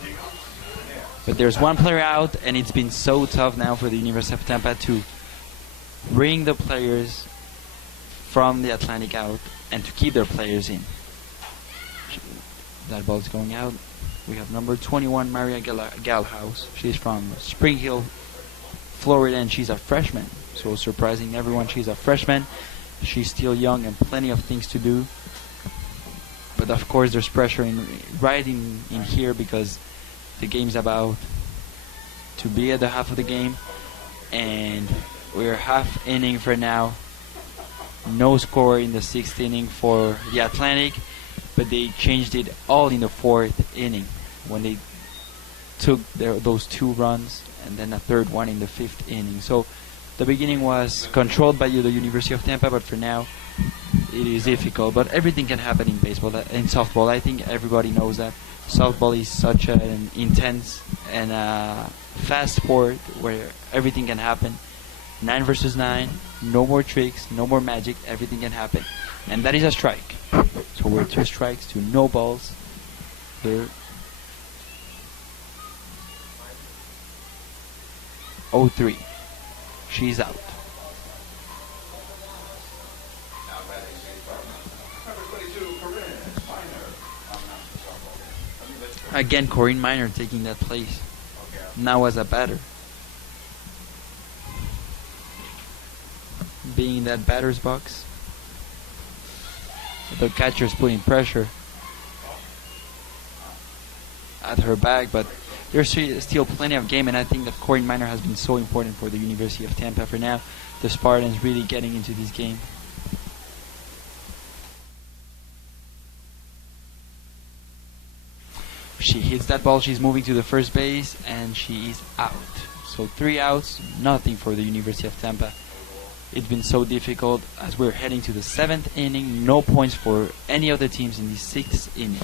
But there's one player out, and it's been so tough now for the University of Tampa to bring the players from the Atlantic out and to keep their players in. That ball's going out. We have number 21, Maria Galhouse. She's from Spring Hill, Florida, and she's a freshman. So surprising everyone, she's a freshman. She's still young and plenty of things to do. But of course there's pressure right in here because the game's about to be at the half of the game. And we're half inning for now. No score in the 6th inning for the Atlantic. But they changed it all in the 4th inning when they took those 2 runs and then a 3rd one in the 5th inning. So the beginning was controlled by the University of Tampa, but for now it is difficult. But everything can happen in baseball, in softball. I think everybody knows that. Softball is such an intense and fast sport where everything can happen. 9 versus 9, no more tricks, no more magic, everything can happen. And that is a strike. So we're 2 strikes to no balls. They're 0-3. She's out. Again, Corinne Miner taking that place. Now as a batter. Being in that batter's box. The catcher's putting pressure at her back, but there's still plenty of game, and I think that Corinne Miner has been so important for the University of Tampa for now. The Spartans really getting into this game. She hits that ball, she's moving to the first base, and she is out. So 3 outs, nothing for the University of Tampa. It's been so difficult as we're heading to the 7th inning. No points for any of the teams in the 6th inning.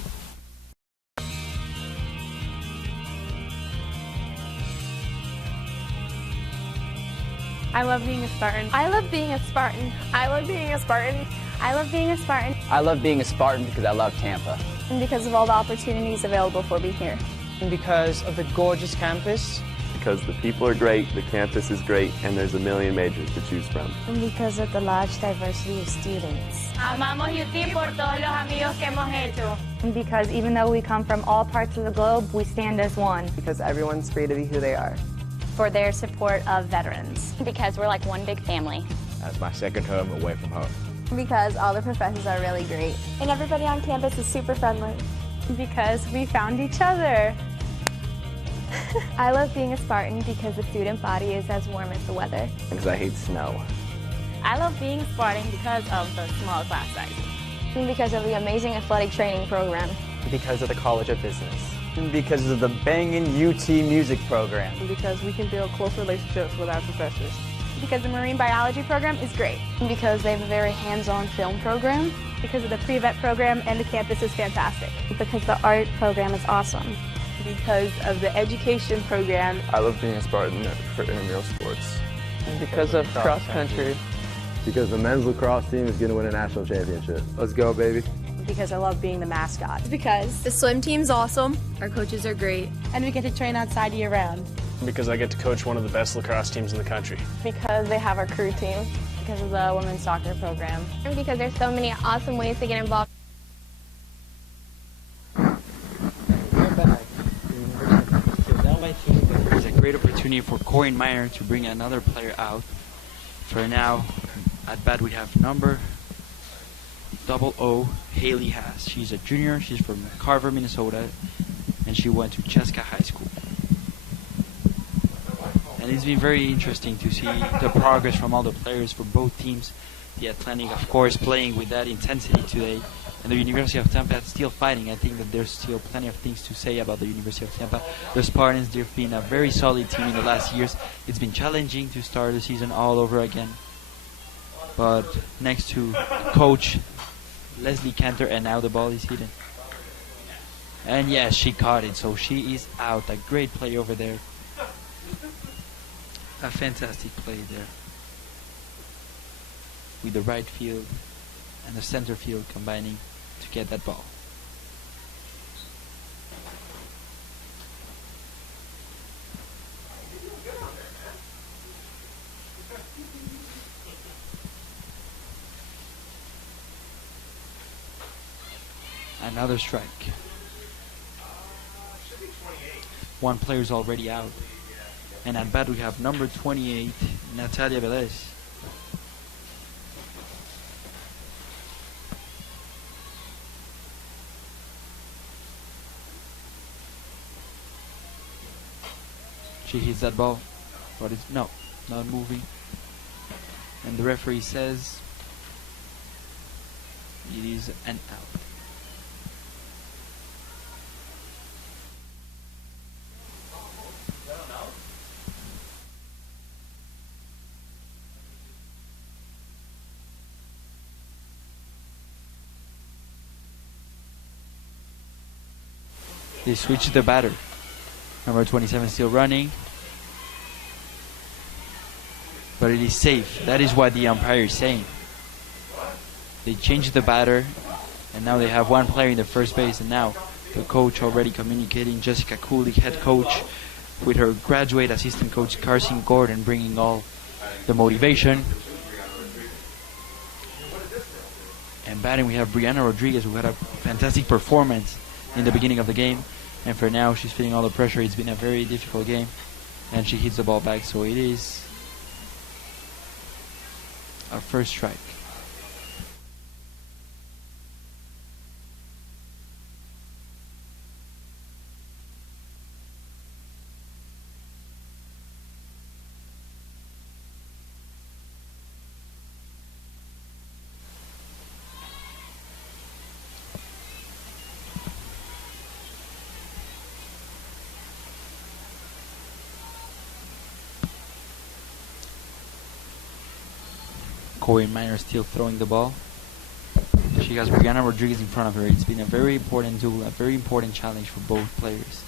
I love being a Spartan. I love being a Spartan. I love being a Spartan. I love being a Spartan. I love being a Spartan because I love Tampa. And because of all the opportunities available for me here. And because of the gorgeous campus. Because the people are great, the campus is great, and there's a million majors to choose from. And because of the large diversity of students. Amamos UT por todos los amigos que hemos hecho. And because even though we come from all parts of the globe, we stand as one. Because everyone's free to be who they are. For their support of veterans. Because we're like one big family. That's my second home away from home. Because all the professors are really great. And everybody on campus is super friendly. Because we found each other. I love being a Spartan because the student body is as warm as the weather. Because I hate snow. I love being a Spartan because of the small class sizes. And because of the amazing athletic training program. Because of the College of Business. And because of the banging UT music program. And because we can build close relationships with our professors. Because the marine biology program is great. And because they have a very hands-on film program. Because of the pre-vet program and the campus is fantastic. Because the art program is awesome. Because of the education program. I love being a Spartan for intramural sports. And because of cross country. Because the men's lacrosse team is going to win a national championship. Let's go, baby. Because I love being the mascot. Because the swim team's awesome, our coaches are great, and we get to train outside year-round. Because I get to coach one of the best lacrosse teams in the country. Because they have our crew team. Because of the women's soccer program. And because there's so many awesome ways to get involved. There's a great opportunity for Corinne Miner to bring another player out. For now, at bat we have number 00 Haley Haas. She's a junior, she's from Carver, Minnesota, and she went to Cheska High School. And it's been very interesting to see the progress from all the players for both teams. The Atlantic, of course, playing with that intensity today, and the University of Tampa is still fighting. I think that there's still plenty of things to say about the University of Tampa. The Spartans, they've been a very solid team in the last years. It's been challenging to start the season all over again. but next to coach Leslie Cantor, and now the ball is hidden. And yes, she caught it, so she is out. A great play over there. A fantastic play there. With the right field and the center field combining to get that ball. Another strike. One player's already out. And at bat we have number 28, Natalia Velez. She hits that ball, but it's not moving. And the referee says it is an out. They switch the batter. Number 27 still running. But it is safe. That is what the umpire is saying. They changed the batter. And now they have one player in the first base. And now the coach already communicating. Jessica Cooley, head coach, with her graduate assistant coach Carson Gordon, bringing all the motivation. And batting we have Brianna Rodriguez, who had a fantastic performance in the beginning of the game, and for now she's feeling all the pressure. It's been a very difficult game, and she hits the ball back, so it is a first strike. Corey Miner still throwing the ball. She has Brianna Rodriguez in front of her. It's been a very important duel, a very important challenge for both players.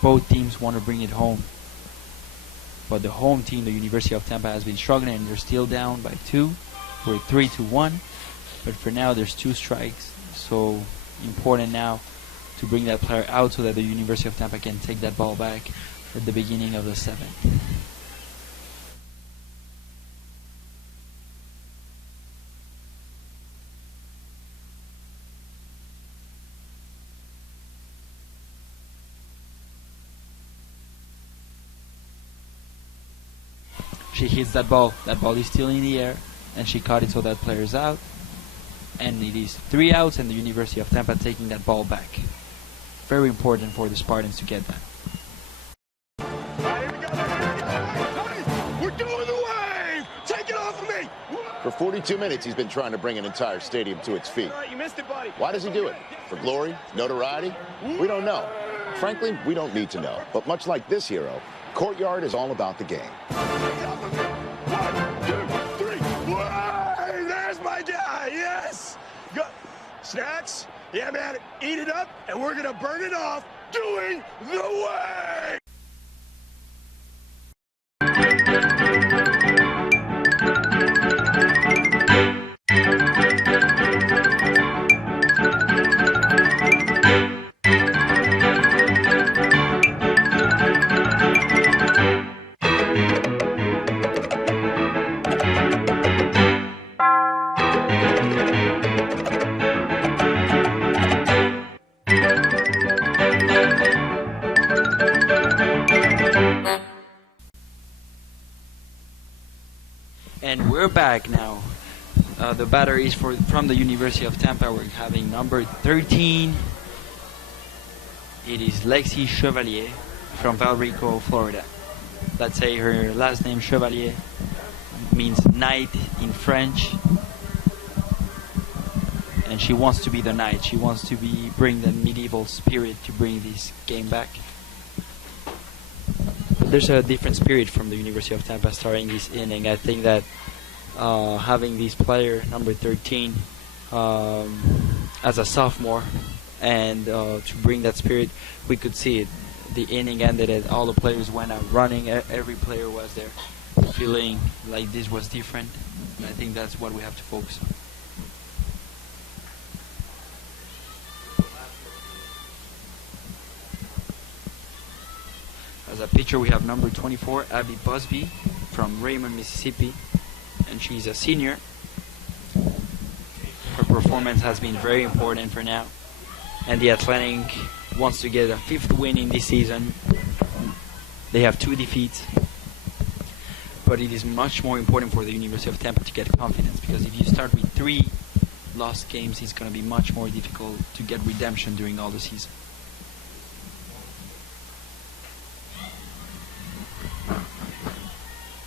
Both teams want to bring it home. But the home team, the University of Tampa, has been struggling, and they're still down by 2. We're 3-1. But for now, there's 2 strikes. So important now to bring that player out so that the University of Tampa can take that ball back at the beginning of the 7th. She hits that ball. That ball is still in the air, and she caught it, so that player's out. And it is 3 outs, and the University of Tampa taking that ball back. Very important for the Spartans to get that. We're doing the wave! Take it off of me! For 42 minutes, he's been trying to bring an entire stadium to its feet. You missed it, buddy. Why does he do it? For glory? Notoriety? We don't know. Frankly, we don't need to know. But much like this hero, Courtyard is all about the game. 1, 2, 3. Whoa, there's my guy. Yes. Go. Snacks? Yeah, man. Eat it up, and we're going to burn it off doing the wave. And we're back now. The batter is from the University of Tampa. We're having number 13. It is Lexi Chevalier from Valrico, Florida. Let's say her last name Chevalier means knight in French. And she wants to be the knight. She wants to bring the medieval spirit to bring this game back. there's a different spirit from the University of Tampa starting this inning. I think that having this player, number 13, as a sophomore, and to bring that spirit, we could see it. The inning ended and all the players went out running. Every player was there feeling like this was different. And I think that's what we have to focus on. As a pitcher, we have number 24, Abby Busby from Raymond, Mississippi, and she's a senior. Her performance has been very important for now, and the Atlantic wants to get a 5th win in this season. They have 2 defeats, but it is much more important for the University of Tampa to get confidence, because if you start with 3 lost games, it's going to be much more difficult to get redemption during all the season.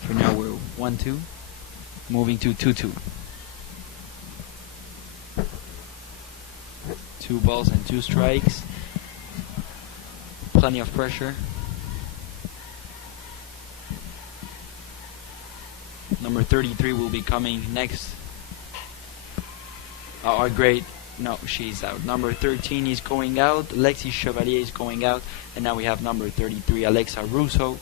For now we're 1-2, moving to 2-2. 2 balls and 2 strikes. Plenty of pressure. Number 33 will be coming next. Oh, great. No, she's out. Number 13 is going out. Lexi Chevalier is going out. And now we have number 33, Alexa Russo,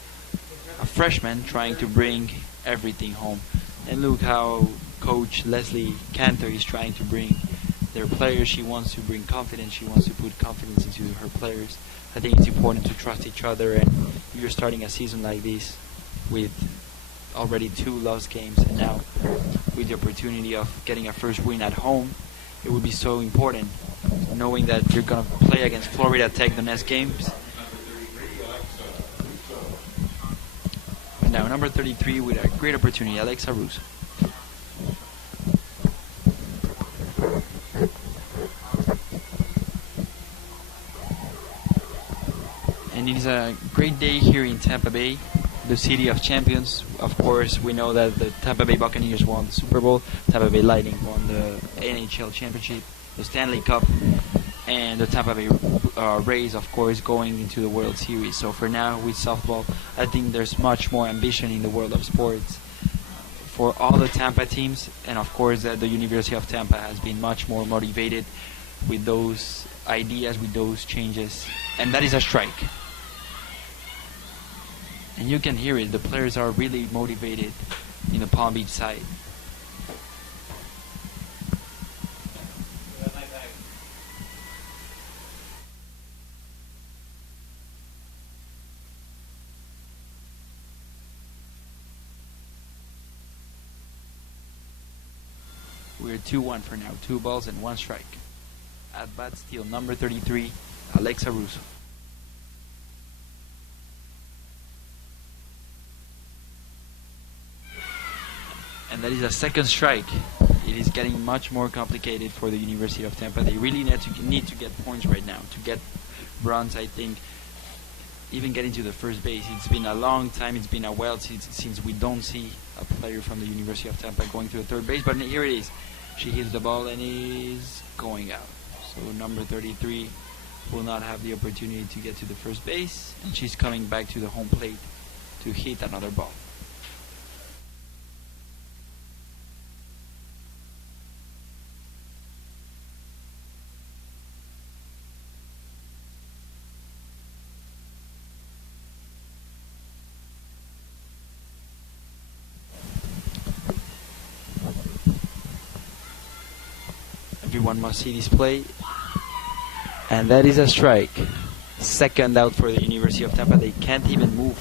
a freshman trying to bring everything home. And look how Coach Leslie Cantor is trying to bring their players. She wants to bring confidence. She wants to put confidence into her players. I think it's important to trust each other, and if you're starting a season like this with already 2 lost games and now with the opportunity of getting a first win at home, it would be so important knowing that you're going to play against Florida Tech the next games. And now number 33 with a great opportunity, Alexa Russo. And it is a great day here in Tampa Bay, the city of champions. Of course, we know that the Tampa Bay Buccaneers won the Super Bowl, Tampa Bay Lightning won the NHL Championship, the Stanley Cup, and the Tampa Bay Rays, of course, going into the World Series. So for now, with softball, I think there's much more ambition in the world of sports for all the Tampa teams, and of course the University of Tampa has been much more motivated with those ideas, with those changes, and that is a strike. And you can hear it, the players are really motivated in the Palm Beach side. We're 2-1 for now, 2 balls and 1 strike. At bat steal number 33, Alexa Russo. And that is a second strike. It is getting much more complicated for the University of Tampa. They really need to get points right now. To get runs, I think, even getting to the first base. It's been a long time. It's been a while since we don't see a player from the University of Tampa going to the third base. But here it is. She hits the ball and is going out. So number 33 will not have the opportunity to get to the first base. And she's coming back to the home plate to hit another ball. Everyone must see this play, and that is a strike. Second out for the University of Tampa. They can't even move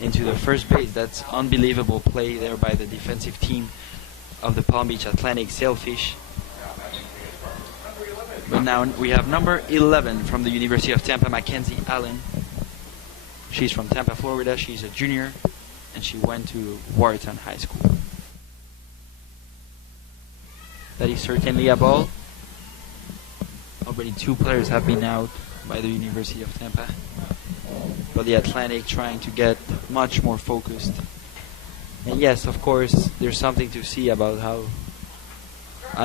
into the first base. That's unbelievable play there by the defensive team of the Palm Beach Atlantic Sailfish. But now we have number 11 from the University of Tampa, Mackenzie Allen. She's from Tampa, Florida. She's a junior, and she went to Wharton High School. That is certainly a ball. Already 2 players have been out by the University of Tampa. But the Atlantic trying to get much more focused. And yes, of course, there's something to see about how...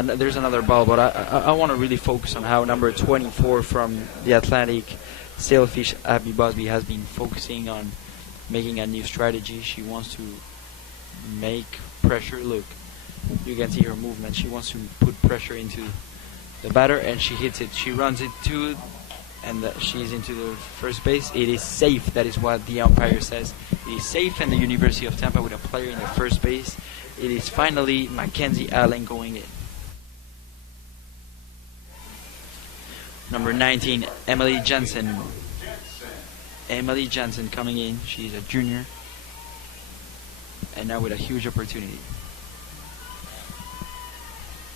there's another ball, but I want to really focus on how number 24 from the Atlantic Sailfish, Abby Busby, has been focusing on making a new strategy. She wants to make pressure. Look, you can see her movement. She wants to put pressure into the batter, and she hits it. She runs it to, and she's into the first base. It is safe. That is what the umpire says. It is safe, and the University of Tampa with a player in the first base. It is finally Mackenzie Allen going in. Number 19, Emily Jensen. Emily Jensen coming in. She's a junior. And now with a huge opportunity.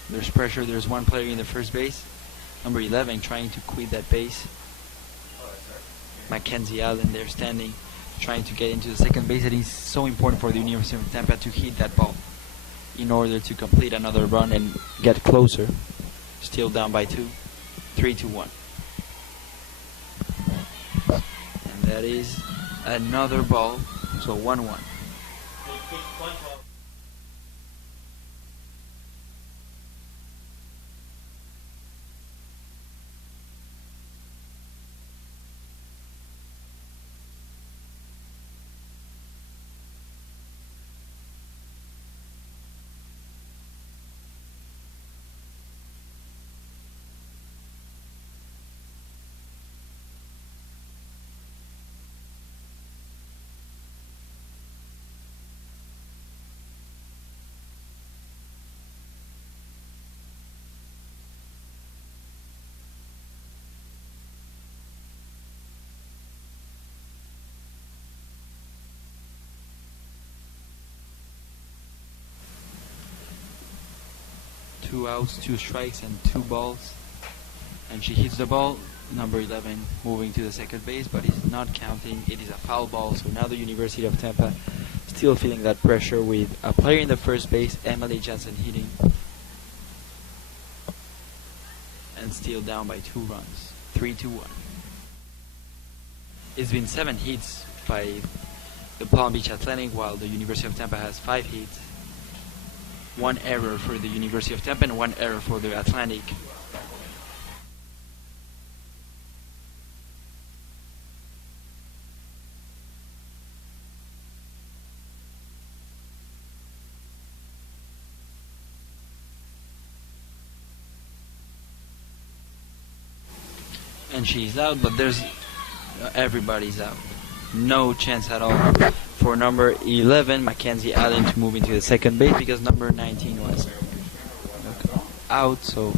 There's pressure. There's one player in the first base. Number 11 trying to quit that base. Mackenzie Allen there standing, trying to get into the second base. It is so important for the University of Tampa to hit that ball in order to complete another run and get closer. Still down by 2. 3-1. And that is another ball. So 1-1. Two outs, 2 strikes, and 2 balls. And she hits the ball. Number 11 moving to the second base, but it's not counting. It is a foul ball. So now the University of Tampa still feeling that pressure with a player in the first base, Emily Jensen hitting. And still down by 2 runs. 3-1. It's been 7 hits by the Palm Beach Athletic, while the University of Tampa has 5 hits. 1 error for the University of Tampa and 1 error for the Atlantic. And she's out, but there's everybody's out. No chance at all for number 11, Mackenzie Allen, to move into the second base because number 19 was out. So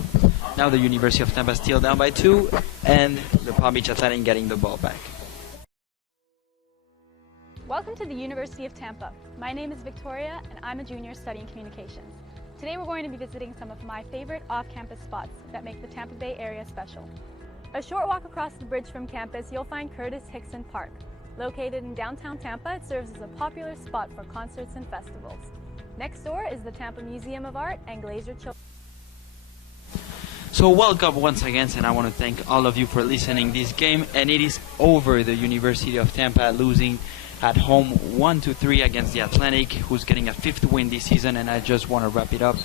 now the University of Tampa still down by 2, and the Palm Beach Athletic getting the ball back. Welcome to the University of Tampa. My name is Victoria, and I'm a junior studying communications. Today we're going to be visiting some of my favorite off-campus spots that make the Tampa Bay area special. A short walk across the bridge from campus, you'll find Curtis Hickson Park. Located in downtown Tampa, it serves as a popular spot for concerts and festivals. Next door is the Tampa Museum of Art and Glazer Children's. So welcome once again, and I want to thank all of you for listening this game. And it is over. The University of Tampa losing at home 1-3 against the Atlantic, who's getting a 5th win this season. And I just want to wrap it up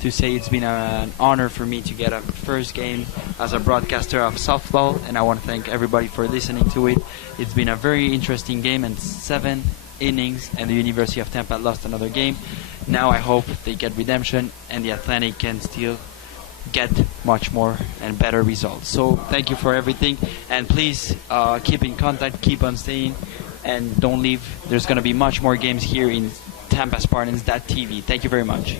to say it's been an honor for me to get a first game as a broadcaster of softball, and I want to thank everybody for listening to it. It's been a very interesting game, and 7 innings, and the University of Tampa lost another game. Now I hope they get redemption and the Atlantic can still get much more and better results. So thank you for everything, and please keep in contact, keep on staying, and don't leave. There's going to be much more games here in Tampa Spartans.tv. Thank you very much.